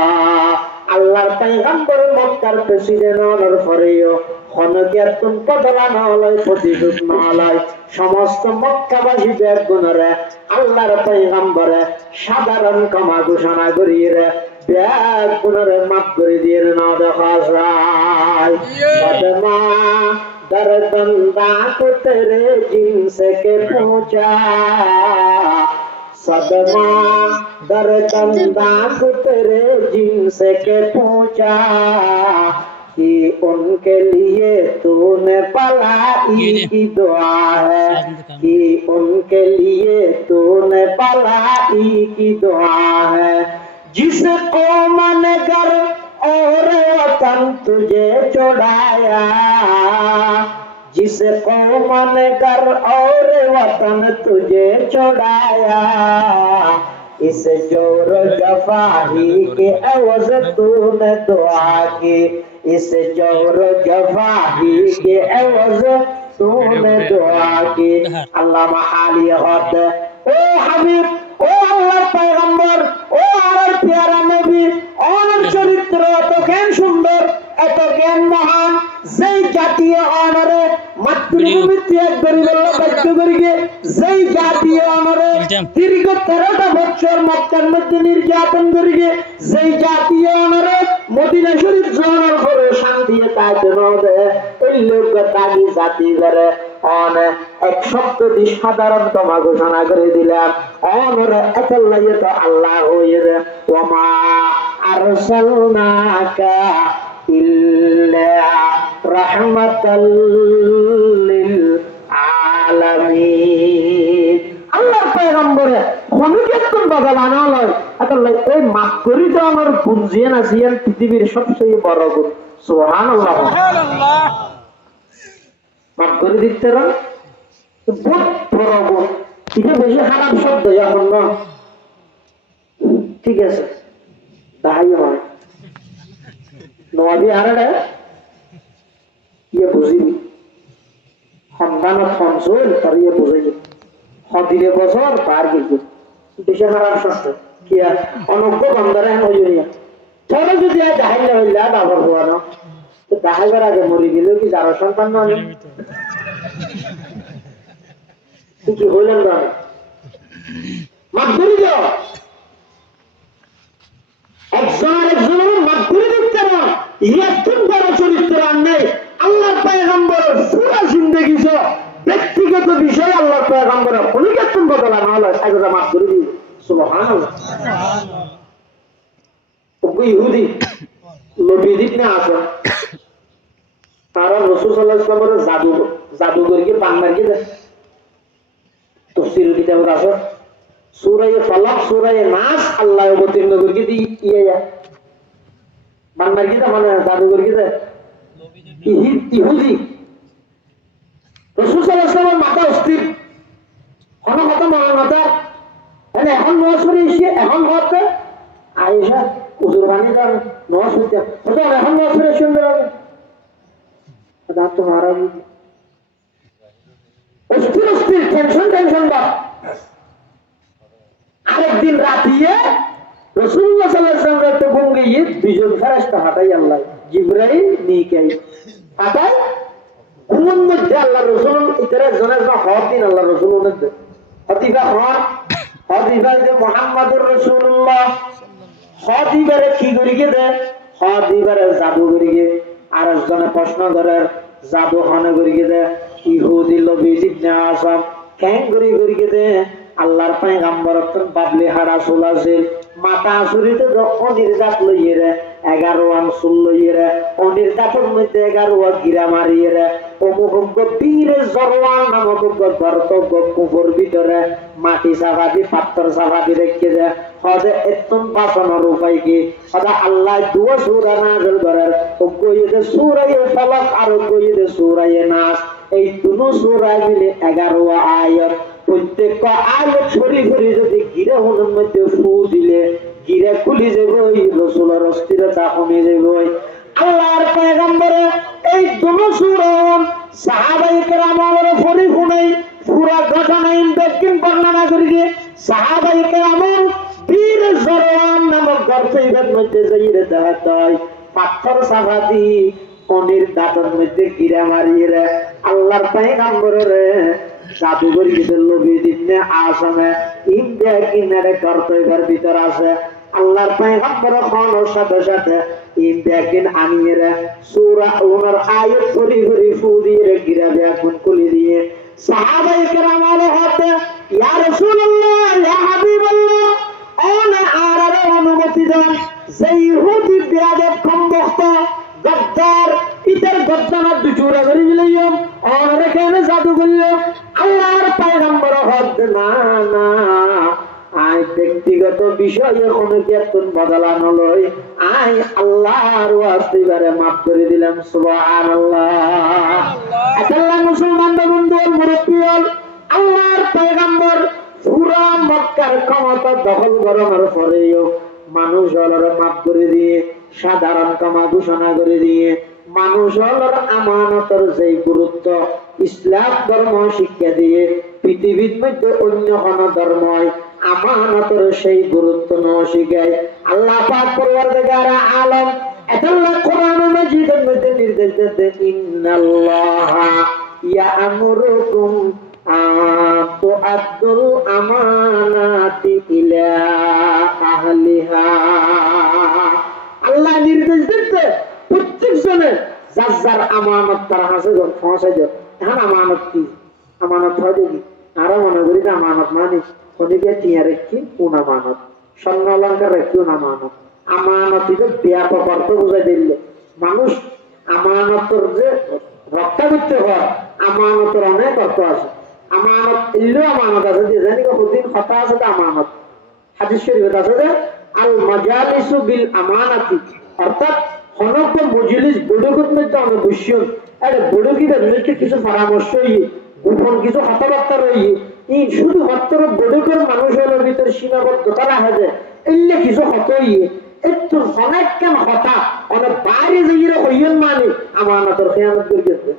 আল্লাহর পয়গম্বর মক্কার প্রেসিডেন্ট হওয়ার পরেও খনকিয়াতুন বদলানো হলাই প্রতিশোধ না হলাই সমস্ত মক্কাবাসী ব্যাগ গুণরে আল্লাহর পয়গম্বরে সাধারণ ক্ষমা ঘোষণা করিয়ে ব্যাগ গুণরে মাফ করে দিয়ে না দেখা যায়। সদমা दर्दंदा को तेरे जिनसे के पूछा, सदमा दर्दंदा को तेरे जिनसे के पूछा कि उनके लिए तूने भलाई की दुआ है, कि उनके लिए तूने भलाई की दुआ है। जिसको मन कर और वतन तुझे छोड़ाया, जिसको मन कर और वतन तुझे छोड़ाया, इस जोर जफाही के एवज तूने दुआ की, इस जोर जफाही के एवज तूने दुआ की। अल्लाह महाली होत ओ हबीब ও আল্লাহর পয়গম্বর ও আমার প্যারা নবী, ওনার চরিত্র এত জ্ঞান সুন্দর এত জ্ঞান মহান, যেই জাতীয় অনরে মাতৃভূমি ত্যাগ করিল বাধ্য করিগে, যেই জাতীয় অনরে দীর্ঘ 13টা বছর মক্কার মধ্যে নির্যাতন করিগে, যেই জাতীয় অনরে মদিনা শরীফ জোয়ানোর করে শান্তি তাইতে নদে ওই লোক তাগি জাতি করে অন এক শব্দটি সাধারণ ক্ষমা ঘোষণা করে দিলাম। অনরে একল্লাইয়ে তো আল্লাহ হয়ে রে ওমা আরসালনাকা ইল্লা রাহমাতাল লিল আলামিন। আল্লাহর পয়গম্বরে খনিকেতন বদলানো লয় একল্লাই এই মাফ করি দেওয়ার গুণ জিয়ান আসিয়ান পৃথিবীর সবচেয়ে বড় গুণ। সুবহানাল্লাহ সুবহানাল্লাহ। মাফ করে দিতে রা বহুত বড় গুণ, এটা বেশি খারাপ শব্দ এখন না, ঠিক আছে তাহাই হয় নবী আরে ইয়ে বুঝিবি সন্তানত সঞ্চল তার ইয়ে বুঝাইবি সদিনে বছর পার গেছে বেশি খারাপ শব্দ কি আর অনজ্ঞ বন্ধরে হইয়া চলো যদি দেখাইলে হইলে বাবার হওয়ানো দেখাইবার আগে মরি গেল কি যারা সন্তান নয় কি হইলেন না মাফ করে দিও, একজন একজনের মাফ করে দিতে না ইয়াতুন বড় চরিত্র আর নেই। আল্লাহর পয়গম্বরের পুরা জিন্দেগি ব্যক্তিগত বিষয় আল্লাহর পয়গম্বরের খনিকেতন বদলানো হলো সাইদা মাফ করে দিও। সুবহানাল্লাহ সুবহানাল্লাহ। ওই ইহুদি নবীদিক না আছে তারা রাসূল সাল্লাল্লাহু আলাইহি ওয়াসাল্লামের জাদুগরকে বাংলাকে দেয় তফসির কিতাবে আছে সূরা ফালাক সূরা নাস আল্লাহ অবতীর্ণ করে দিয়ে ইয়া বান্নার গীতা মানে জাদুঘর গীতা ইহুদি রসুল সাল্লাল্লাহু আলাইহি ওয়াসাল্লামের মাথা অস্থির কোন কথা মনে মাথা মানে এখন নজরে এসে এখন হতে আয়েশা উজুর বানি দাও নজ হইতে ওটা এখন নজরে সুন্দর হবে দাঁত তো মারা গেছে অস্থির অস্থির টেনশন বা আরেকদিন রাতিয়ে রাসূলুল্লাহ সাল্লাল্লাহু আলাইহি ওয়াসাল্লাম তো গঙ্গিয়ে দুইজন ফেরেশতা হাঁটাই আল্লাহ জিবরাইল মিকাইল হাঁটাই ঘুমের মধ্যে আল্লাহ রাসূল ইতরে জনের হদ দিন আল্লাহ রাসূল ওদের হদিবা হন হদিবা যে মুহাম্মাদুর রাসূলুল্লাহ হদিবারে কি করি গে দে হদিবারে জাদু করি গে আর একজনে প্রশ্ন করে জাদু হনে করি গে দে ইহুদি লবিজ ইবনে আসাম কেন করি গে দে আল্লাহর পয়গম্বর বাবলি হাড়া সুলাছিল মাথা আসুরিতে অনির জাত লইয়ে রে 11 আনসুল লইয়ে রে অনির জাতের মধ্যে 11 গিরা মারিয়ে রে অমুক বীরে জরওয়ান নামক গর্তব্য কুফর ভিতরে মাটি সাফাদি পাথর সাফাদি রেখে দে হদে এতন বাঁচানোর উপায় কি সদা আল্লাহ দুয়া সূরা নাযিল করার কইয়ে সূরা ফালাক আর কইয়ে সূরা নাস এই দুটো সূরা মিলে 11 আয়াত প্রত্যেক আয়াত শরীফ যদি গিরা হনের মধ্যে ফু দিলে গিরা খুলি যাবে রাসূলের অস্থিরতা কমে যাবে আল্লাহর পয়গম্বর এই দুটো সূরা সাহাবায়ে কেরামের পড়ে শুনাই পুরো ঘটনা ইনদেকিন বর্ণনা করিয়ে সাহাবায়ে কেরাম বীর জরওয়ান নামক গর্তের মধ্যে যাইয়ে দেখায় পাথর সাফাদি অনির দাঁতের মধ্যে গিরা মারিয়ে রে আল্লাহর পয়গম্বরের জাদুঘর গিয়ে লবিদ ইবনে আসামে ইন্ডিয়া কিনারে গর্তের ভিতর আছে আল্লাহর পয়গম্বর খানোর সাথে সাথে ইন্ডিয়া কিন আনিয়ে রে সূরা ওনার আয়াত পড়ি ফু দিয়ে গিরা ব্যাকুন খুলে দিয়ে সাহাবায়ে কেরামের হাতে ইয়া রাসূলুল্লাহ ইয়া হাবিবাল্লাহ আনা আরাবে অনুমতি দেন যে ইহুদি বিয়াদব কমবখত গদ্দার ইতার গদ্দানা দুজুরা করি দিলাম আর কেন জাদু করলো আল্লাহর পয়গম্বর হদ না না আই ব্যক্তিগত বিষয়ে কোনো কেতন বদলানো লই আই আল্লাহর ওয়াসিবারে মাফ করে দিলাম সুবহানাল্লাহ আল্লাহ মুসলমান বন্ধু মুরব্বি আল্লাহর পয়গম্বর পুরা মক্কার ক্ষমতা দখল করার পরেও মানুষ হলর মাফ করে দিয়ে সাধারণ ক্ষমা ঘোষণা করে দিয়ে মানুষ হলর আমানতের যে গুরুত্ব ইসলাম ধর্ম শিক্ষা দিয়ে পৃথিবীর মধ্যে অন্য কোন ধর্ম আমানতের সেই গুরুত্ব ন শিখায় আল্লাহ পাক পরওয়ারদিগার আলম আল্লাহ কোরআন মাজিদের মধ্যে নির্দেশ দেন ইন্নাল্লাহা ইয়া'মুরুকুম তু'আদ্দুল আমানাতি ইলা আহলিহা আল্লাহ নির্দেশ দিতে প্রত্যেক জনে যার যার আমানত তার হাতে পৌঁছায় দেন এখন আমানত কি আমানত হয় দেখি আরো মনে করি যে আমানত মানে ওদিকে টিয়া রেখি কোন আমানত স্বর্ণ অলঙ্কার রেখি কোন আমানত আমানত ব্যাপক অর্থ বুঝাই দিলে মানুষ আমানতর যে রক্ষা করতে হয় আমানতের অনেক অর্থ আছে আমানত এলেও আমানত আছে যে জানি কতদিন কথা আছে যে আমানত হাদিস শরীফে আছে যে আল মাজালিসু বিল আমানাতি অর্থাৎ হনক মজলিস বড়কুত মধ্যে অনবশ্যক আরে বড়কিদের মধ্যে কিছু পরামর্শ গোপন কিছু কথাবার্তা রয়েছে এই শুধু মাত্র বড়কের মানুষের ভিতরে সীমাবদ্ধতা রাখা যায় এলে কিছু হতই একটু অনেক কেন হতা অনেক বাইরে যাইয়ে হইয়েন মানে আমানতের খেয়ানত করে গেছে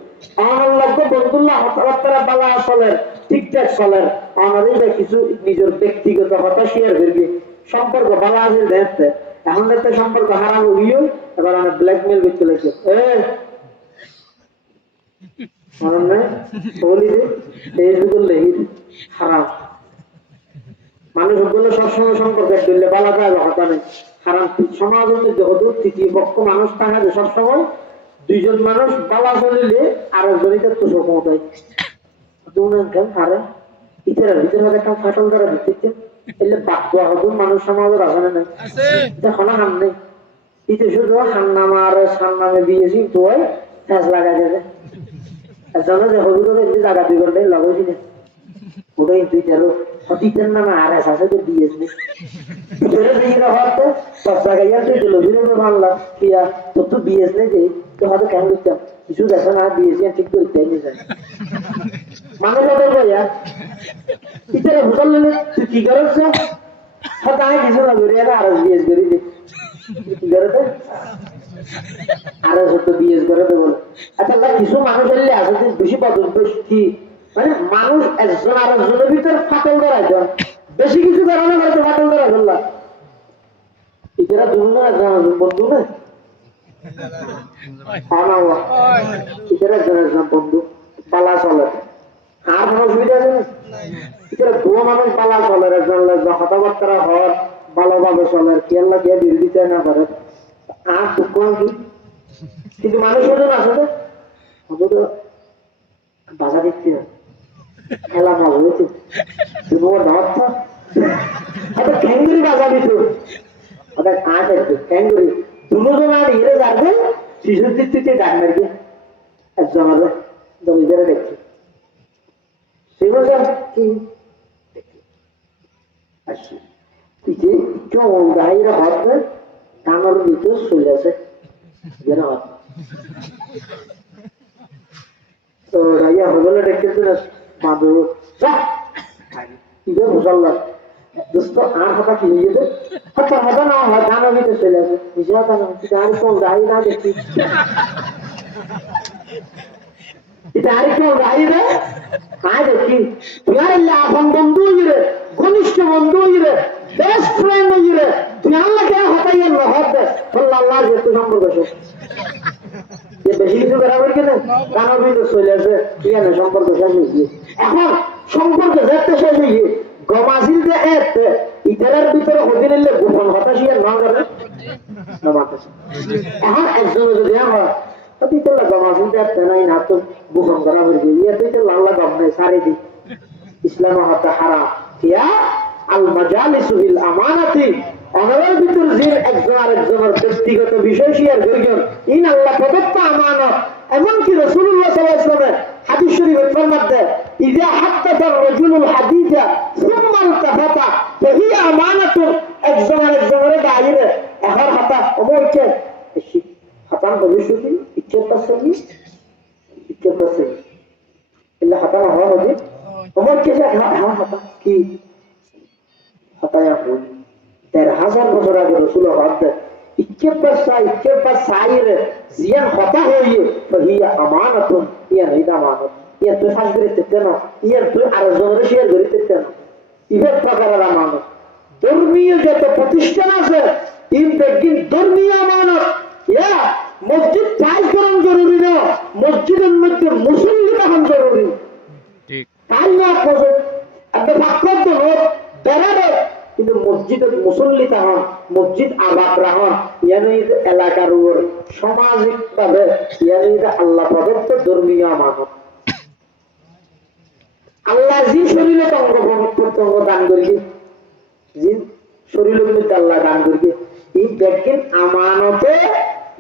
আমার লক্ষ্য বন্ধুল্লাহ হতাবার্তারা বালা চলের ঠিকঠাক চলের আমাদের কিছু নিজের ব্যক্তিগত কথা শেয়ার করবে সম্পর্ক বালা আছে দেখতে এখন দেখতে সম্পর্ক হারানো হইও এবার অনেক ব্ল্যাকমেল করতে লাগছে মানুষ বললে সবসময় সম্পর্ক করলে বালা যায় কথা নেই হারাম সমাজের মধ্যে তৃতীয় পক্ষ মানুষ থাকা যায় সবসময় দুইজন মানুষ বালা চলিলে আর একজনকে তো ক্ষমতায় হারে ইতারা ভিতরে হয়তো একটা ফাটল দ্বারা দিচ্ছে এলে বাকুয়া হতো মানুষ সমাজের আসনে নেই এখন হাম নেই ইতে শুধু হান্নামা আর সান্নামে দিয়েছি তো ফ্যাস লাগা যাবে জানা যে হবি তো জায়গা 2 ঘন্টায় লাগাইছি না ওটাই তুই চালো অতীতের নামে আর এস আছে তো দিয়েছে ফেরে দিয়ে হতে সস্তা গাইয়া তুই দিল বিরোধে মানলাম কিয়া তোর তো বিয়েস নেই যে তো হয়তো কেন করতাম কিছু দেখো না বিয়েছি ঠিক করতে যায় মানুষ ওদের ভাইয়া ইতারে বুঝাল তুই কি করছ হয়তো আমি কিছু না করি আর বিয়েস করি কি করতে আর সত্য বিয়েস করে বলে আচ্ছা কিছু মানুষ এলে আছে বেশি পদবেশ কি মানে মানুষ একজন আর একজনের ভিতরে ফাটল ধরাই দেন বেশি কিছু কারণে হয়তো ফাটল ধরা ফেললাম এরা দুজন একজন বন্ধু না এরা একজন একজন বন্ধু পালা চলে আর কোনো অসুবিধা আছে না এরা দু মানুষ পালা চলে একজন কথাবার্তা হওয়ার ভালোভাবে চলে কি আল্লাহ কে বিরোধিতা না করে আর দুঃখ কি কিন্তু মানুষ ওজন আছে না বাধা দেখতে হয় খেলা মজা হয়েছে খ্যাঙ্গুরি বাজা দিত ওদের কাজ আছে খ্যাঙ্গুরি দুজন আর হেরে যাবে শিশুর দিক থেকে ডাক মারবে একজন হবে জমিদারে দেখছে সে বলছে কি আসছি পিঠে একটু গাড়িরা হাত দেয় কানার ভিতরে চলে আসে যেন হাত তো রাইয়া হবলে দেখতেছে না মাদু ইবে মুসল্লা দোস্ত আর হাতা কি হয়ে যাবে হাতা হাতা না হয় কানার ভিতরে চলে আসে নিজে হাতা না আর কোন গাড়ি না দেখি এটা আর কেউ গাড়ি রে হ্যাঁ দেখি তুই আর আপন বন্ধু রে ঘনিষ্ঠ বন্ধু রে বেস্ট ফ্রেন্ড রে তুই আল্লাহ কে হতাইয়ের না হতে বললা আল্লাহ যেতে সম্পর্ক শেষ বেশি কিছু বেড়াবার কিনা কানার ভিতরে চলে আসে ঠিক আছে সম্পর্ক শেষ হয়েছে এখন সম্পর্ক যেতে শেষ হয়েছে গমাসিল যে ইতারের ভিতরে হতে নিলে গোপন হতাশি আর না করে এখন একজনে যদি আমার ইসলাম হারাম আল মাজালিসু বিল আমানাতি অনরের ভিতর যে একজন আরেকজনের ব্যক্তিগত বিষয় শেয়ার করিবেন ইন আল্লাহ প্রদত্ত আমানত এমনকি রাসূলুল্লাহ সাল্লাল্লাহু আলাইহি ওয়াসাল্লাম হাদিস শরীফে ফরমাতে ইযা হাদাথা রাজুলুল হাদিসা সুম্মা ইলতাফাতা ফাহি আমানাতু একজন আরেকজনের বাইরে এহর হাতা ওমরকে হাতান ভবিষ্যতে ইচ্ছাটা সহি ইচ্ছাটা সহি ইল্লা হাতান হওয়া হবে ওমরকে হাতা কি হাতায়া হই ১৩,০০০ বছর আগে রসুল হাত ইচ্ছাটা সাইরে জিয়ান হতা হইয়ে ফাহিয়া আমানাতুন ইয়া নাই আমানত ইয়া তুই ফাঁস করে তেতে না ইয়া তুই আরেকজনের শেয়ার করে তেতে না ইভের প্রকারের আমানত ধর্মীয় যত প্রতিষ্ঠান আছে ইন বেগিন ধর্মীয় আমানত ইয়া মসজিদ টাইল করানো জরুরি না মসজিদের মধ্যে মুসল্লি তখন জরুরি ঠিক টাইল না করবে একটা ভাগ্য লোক বেড়াবে কিন্তু মসজিদের মুসল্লি তখন মসজিদ আবাদ রাহন ইয়ানি এলাকার উপর সামাজিক ভাবে ইয়ানি আল্লাহ প্রদত্ত ধর্মীয় আমানত আল্লাহ যে শরীরে অঙ্গ প্রত্যঙ্গ দান করিবে যে শরীরের মধ্যে আল্লাহ দান করিবে এই দেখেন আমানতে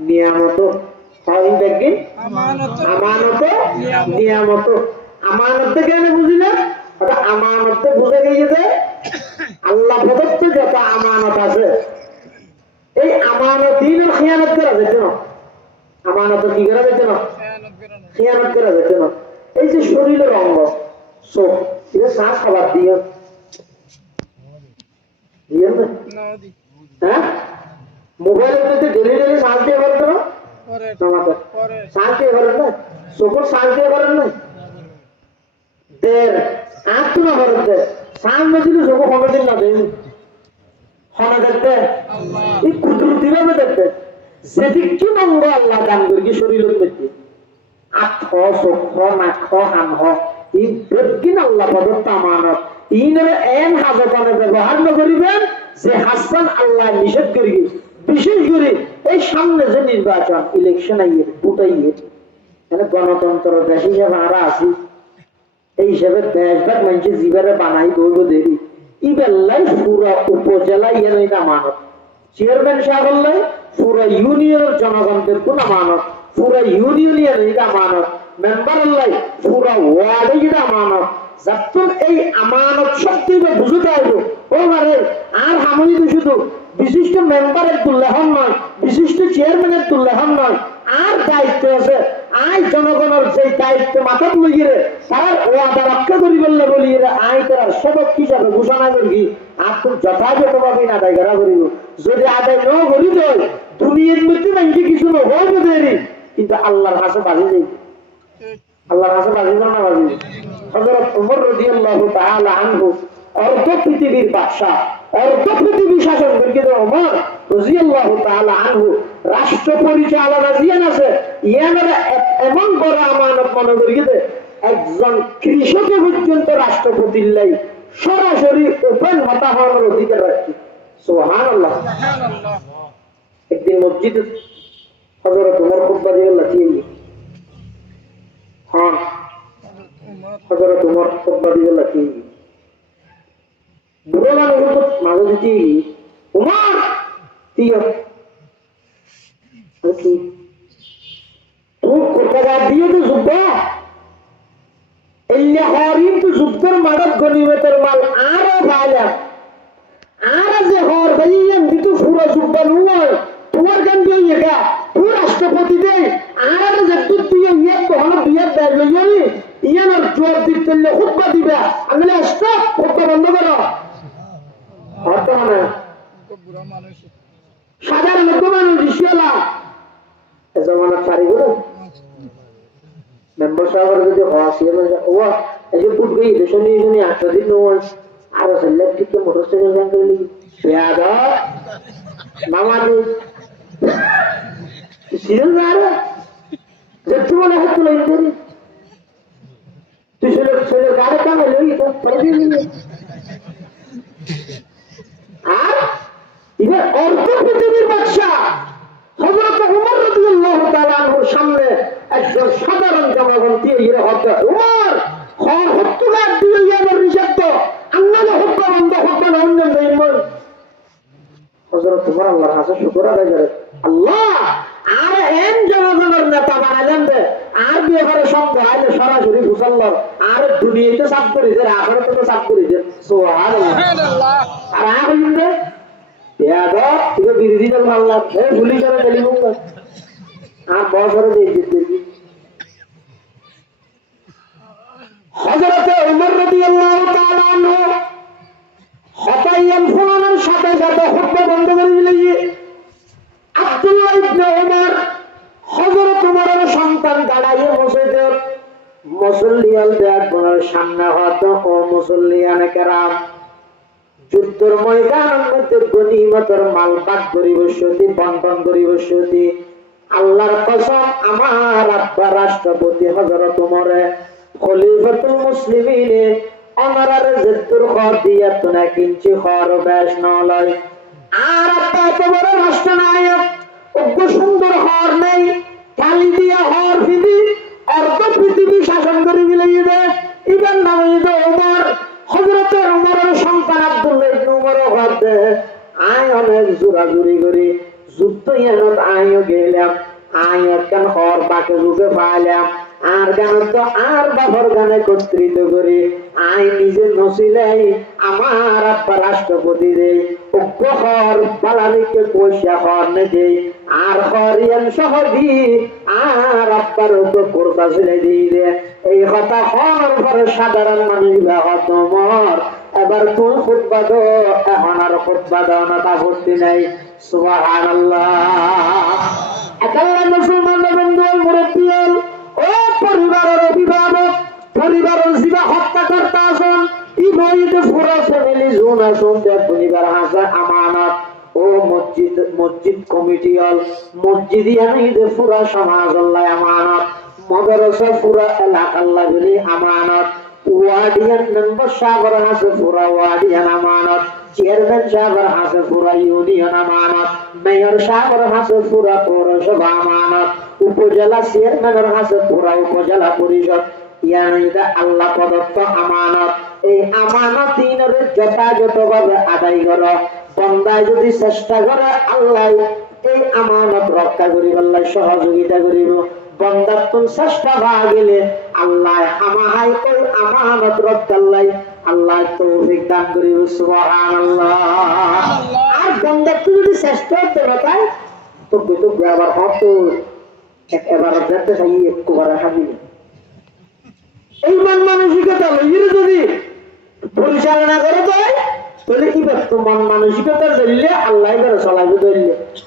নিয়ামত হয় দেখেন আমানতে নিয়ামত আমানতে কেন বুঝি না আমানতে বুঝে গিয়েছে আল্লাহ প্রদত্ত যত আমানত আছে এই আমানতিনের খিয়ানত করা যেত না আমানত কি করা যেত না খিয়ানত করা যেত না এই যে শরীরের অঙ্গ চোখ এটা শ্বাস খাবার দিয়ে হ্যাঁ মোবাইলের মধ্যে ডেলি ডেলি শ্বাস দিয়ে পারেন না শ্বাস দিয়ে পারেন না চোখের শ্বাস দিয়ে পারেন না দের আত্মা পারেন শ্বাস না দিলে চোখ খবর দিন না দেন হনা দেখতে এই কুদরতি ভাবে দেখতে যেদিক কি অঙ্গ আল্লাহ দান করি শরীরের মধ্যে আখ চোখ নাক হান এই প্রজ্ঞিন আল্লাহ প্রদত্ত আমানত ইনের এন হাজতানে ব্যবহার করিবেন যে হাসান আল্লাহ নিষেধ করি বিশেষ করে এই সামনে যে নির্বাচন ইলেকশন আইয়ে ভোট আইয়ে মানে গণতন্ত্র দেশ হিসাবে আমরা আছি এই হিসাবে দেশভাগ মানুষ জীবনে বানাই করবো দেরি ইবেল্লাই পুরা উপজেলা ইয়ের আমানত চেয়ারম্যান সাহেব পুরা ইউনিয়নের জনগণদের কোন আমানত পুরা ইউনিয়নের আমানত মেম্বার পুরা ওয়ার্ডে যেটা আমানত যখন এই আমানত শক্তি বুঝতে আইব ও মারে আর হামুই তো শুধু বিশিষ্ট মেম্বারের তুল্লাহন নয়, বিশিষ্ট চেয়ারম্যানের তুল্লাহন নয়, আর দায়িত্ব আছে আই জনগণের যে দায়িত্ব মাথা তুলে গিয়ে তার ওয়াদা রক্ষা করি বললে বলি আই তার সবক হিসাবে ঘোষণা করি আর তুমি যথাযথভাবে আদায় করা করিব। যদি আদায় ন করি তো দুনিয়ার মধ্যে নাকি কিছু হইব দেরি, কিন্তু আল্লাহর কাছে বাজি যাই, আল্লাহর কাছে বাজি না বাজি। হযরত ওমর রাদিয়াল্লাহু তাআলা আনহু অর্ধ পৃথিবীর বাদশাহ, অর্ধ পৃথিবী শাসন করিত ওমর রাদিয়াল্লাহু তাআলা আনহু রাষ্ট্র পরিচালনা জিয়ান আছে ইয়ানের এমন বড় আমানত মনে করিত একজন কৃষক পর্যন্ত রাষ্ট্রপতির লাই সরাসরি ওপেন হতা হওয়ার অধিকার রাখছে। সুবহানাল্লাহ। একদিন মসজিদে হযরত ওমর খুতবা দিয়ে লাঠিয়ে হ্যাঁ হযরত ওমর খুতবা দিয়ে লাঠিয়ে বুড়ো মানুষ মাঝে দিতে ওমর দিয়ে তুই কোথায় দিয়ে তো যুদ্ধ হরিণ তো যুদ্ধের মাদক গণিমতের মাল আরো পাইলাম আর যে হর ভাইয়ান কিন্তু পুরো যুদ্ধ নয় তোমার গান দিয়ে গা তুই রাষ্ট্রপতি দে আর যে দুধ দিয়ে ইয়ে কখনো বিয়ের দেয় লইয়ানি ইয়ানোর জোর দিতে খুতবা দিবা আমি স্টপ খুতবা বন্ধ করো। সাধারণ মানুষ ইসিয়ালা জমানা পারি বলে মেম্বার সাহেবের যদি হওয়া ও এই যে ফুট গই শনি শনি 8 দিন আর ইলেকট্রিক মোটরসাইকেল গান করলি পেয়াদা মামাদি সিরিয়াল না যে তুমি মনে হচ্ছে লই করি তুই ছেলে গাড়ি কামে লই তো পড়ে দিবি আর ইনি অর্ধ পৃথিবীর বাদশাহ হযরত ওমর রাদিয়াল্লাহু তাআলা আনহুর সামনে একজন সাধারণ জনগণ দিয়ে ইয়ে হতে ওমর হর হত্তগার দিয়ে ইয়ার রিশাক্ত আল্লাহ হুকম বন্ধ হুকম অন্য দেইমন হযরত ওমর আল্লাহর কাছে শুকর আদায় করে আল্লাহ আর এন জনগণের নেতা বানাইলেন দে আর বিয়ে করে সব আইলে সরাসরি মুসল্লাহ আর দুনিয়াতে সাফ করে দে আখিরাতে তো সাফ করে দে সুবহানাল্লাহ। আর আইলে পেয়াদা তুই বিরোধী দল আল্লাহ এ ভুলি করে গেলিমু আর বছরে দিয়ে দিতে হযরত ওমর রাদিয়াল্লাহু তাআলা আনহু হতাইয়ান ফুলানের সাথে সাথে খুতবা বন্ধ করে দিলেন। আব্দুল্লাহ ইবনে ওমর হযরত ওমরের সন্তান দাঁড়াইয়ে মসজিদের মুসল্লিয়ান দেখবার সামনে হতো ও মুসল্লিয়ান কেরাম যুদ্ধের ময়দানের মধ্যে গনিমতের মাল ভাগ করিব সতী বন্টন করিব সতী আল্লাহর কসম আমার আব্বা রাষ্ট্রপতি হযরত ওমরে খলিফাতুল মুসলিমিনে অনারার যুদ্ধের খর দিয়া তো না কিঞ্চি খর বেশ নলয় আর আব্বা এত বড় রাষ্ট্রনায়ক অজ্ঞ সুন্দর হর নেই খালি দিয়া হর ফিদি অর্ধ পৃথিবী শাসন করে মিলাইবে ইবার নাম ওমর হযরত ওমরের সন্তান আব্দুল্লাহ ইবনে ওমর হতে আয় অনেক জোরাজুরি করে যুদ্ধ ইয়ানত আয়ও গেলাম আয় একখান হর বাকে রূপে পাইলাম আর গান তো আর বাবার গানে একত্রিত করে আই নিজে নছিলাই আমার আব্বা রাষ্ট্রপতি রে অজ্ঞ হর বালানিকে পয়সা হর নে দে আর হরিয়ান সহদি আর আব্বার উপর কোরবা ছেড়ে দিয়ে দে এই কথা হর পরে সাধারণ মানুষ ব্যাহত মর এবার তুই খুতবা দো এখন আর খুতবা দাও না তা করতে নাই। সুবহানাল্লাহ। একাল্লা মুসলমান বন্ধু মুরব্বী ও পরিবারের অভিভাবক পরিবারের জীবা হত্যাকর্তা আছেন ই নইতে পুরো ফ্যামিলি জোন আছেন পরিবার হাসা আমানত ও মসজিদ কমিটি হল মসজিদিয়ানিদের পুরা সমাজ আল্লাহ আমানত মাদ্রাসা পুরা এলাকার লাগলি আমানত ওয়ার্ডিয়ান মেম্বার সাগর হাসে পুরা ওয়ার্ডিয়ান আমানত চেয়ারম্যান সাগর হাসে পুরা ইউনিয়ন আমানত মেয়র সাগর হাসে পুরা পৌরসভা আমানত উপজেলা চেয়ারম্যানের হাসে পুরা উপজেলা পরিষদ ইয়ানিদা আল্লাহ প্রদত্ত আমানত এই আমানতিনের যথাযথভাবে আদায় করো বন্দায় যদি চেষ্টা করে আল্লাহ এই আমানত রক্ষা করিব আল্লাহ সহযোগিতা করিব বন্দার তুম চেষ্টা ভা গেলে আল্লাহ আমাহাই কই আমানত রদ্দাল্লাই আল্লাহ তৌফিক দান করিব সুবহানাল্লাহ। আর বন্ধুত্ব যদি শ্রেষ্ঠ হতে পারে তো কিন্তু আবার হত এবার যেতে চাই একটু করে হাবি এই মন মানসিকতা লইয়ে যদি পরিচালনা করে দেয় তাহলে কি মন মানসিকতার জন্য আল্লাহ করে চলাইবে ধরলে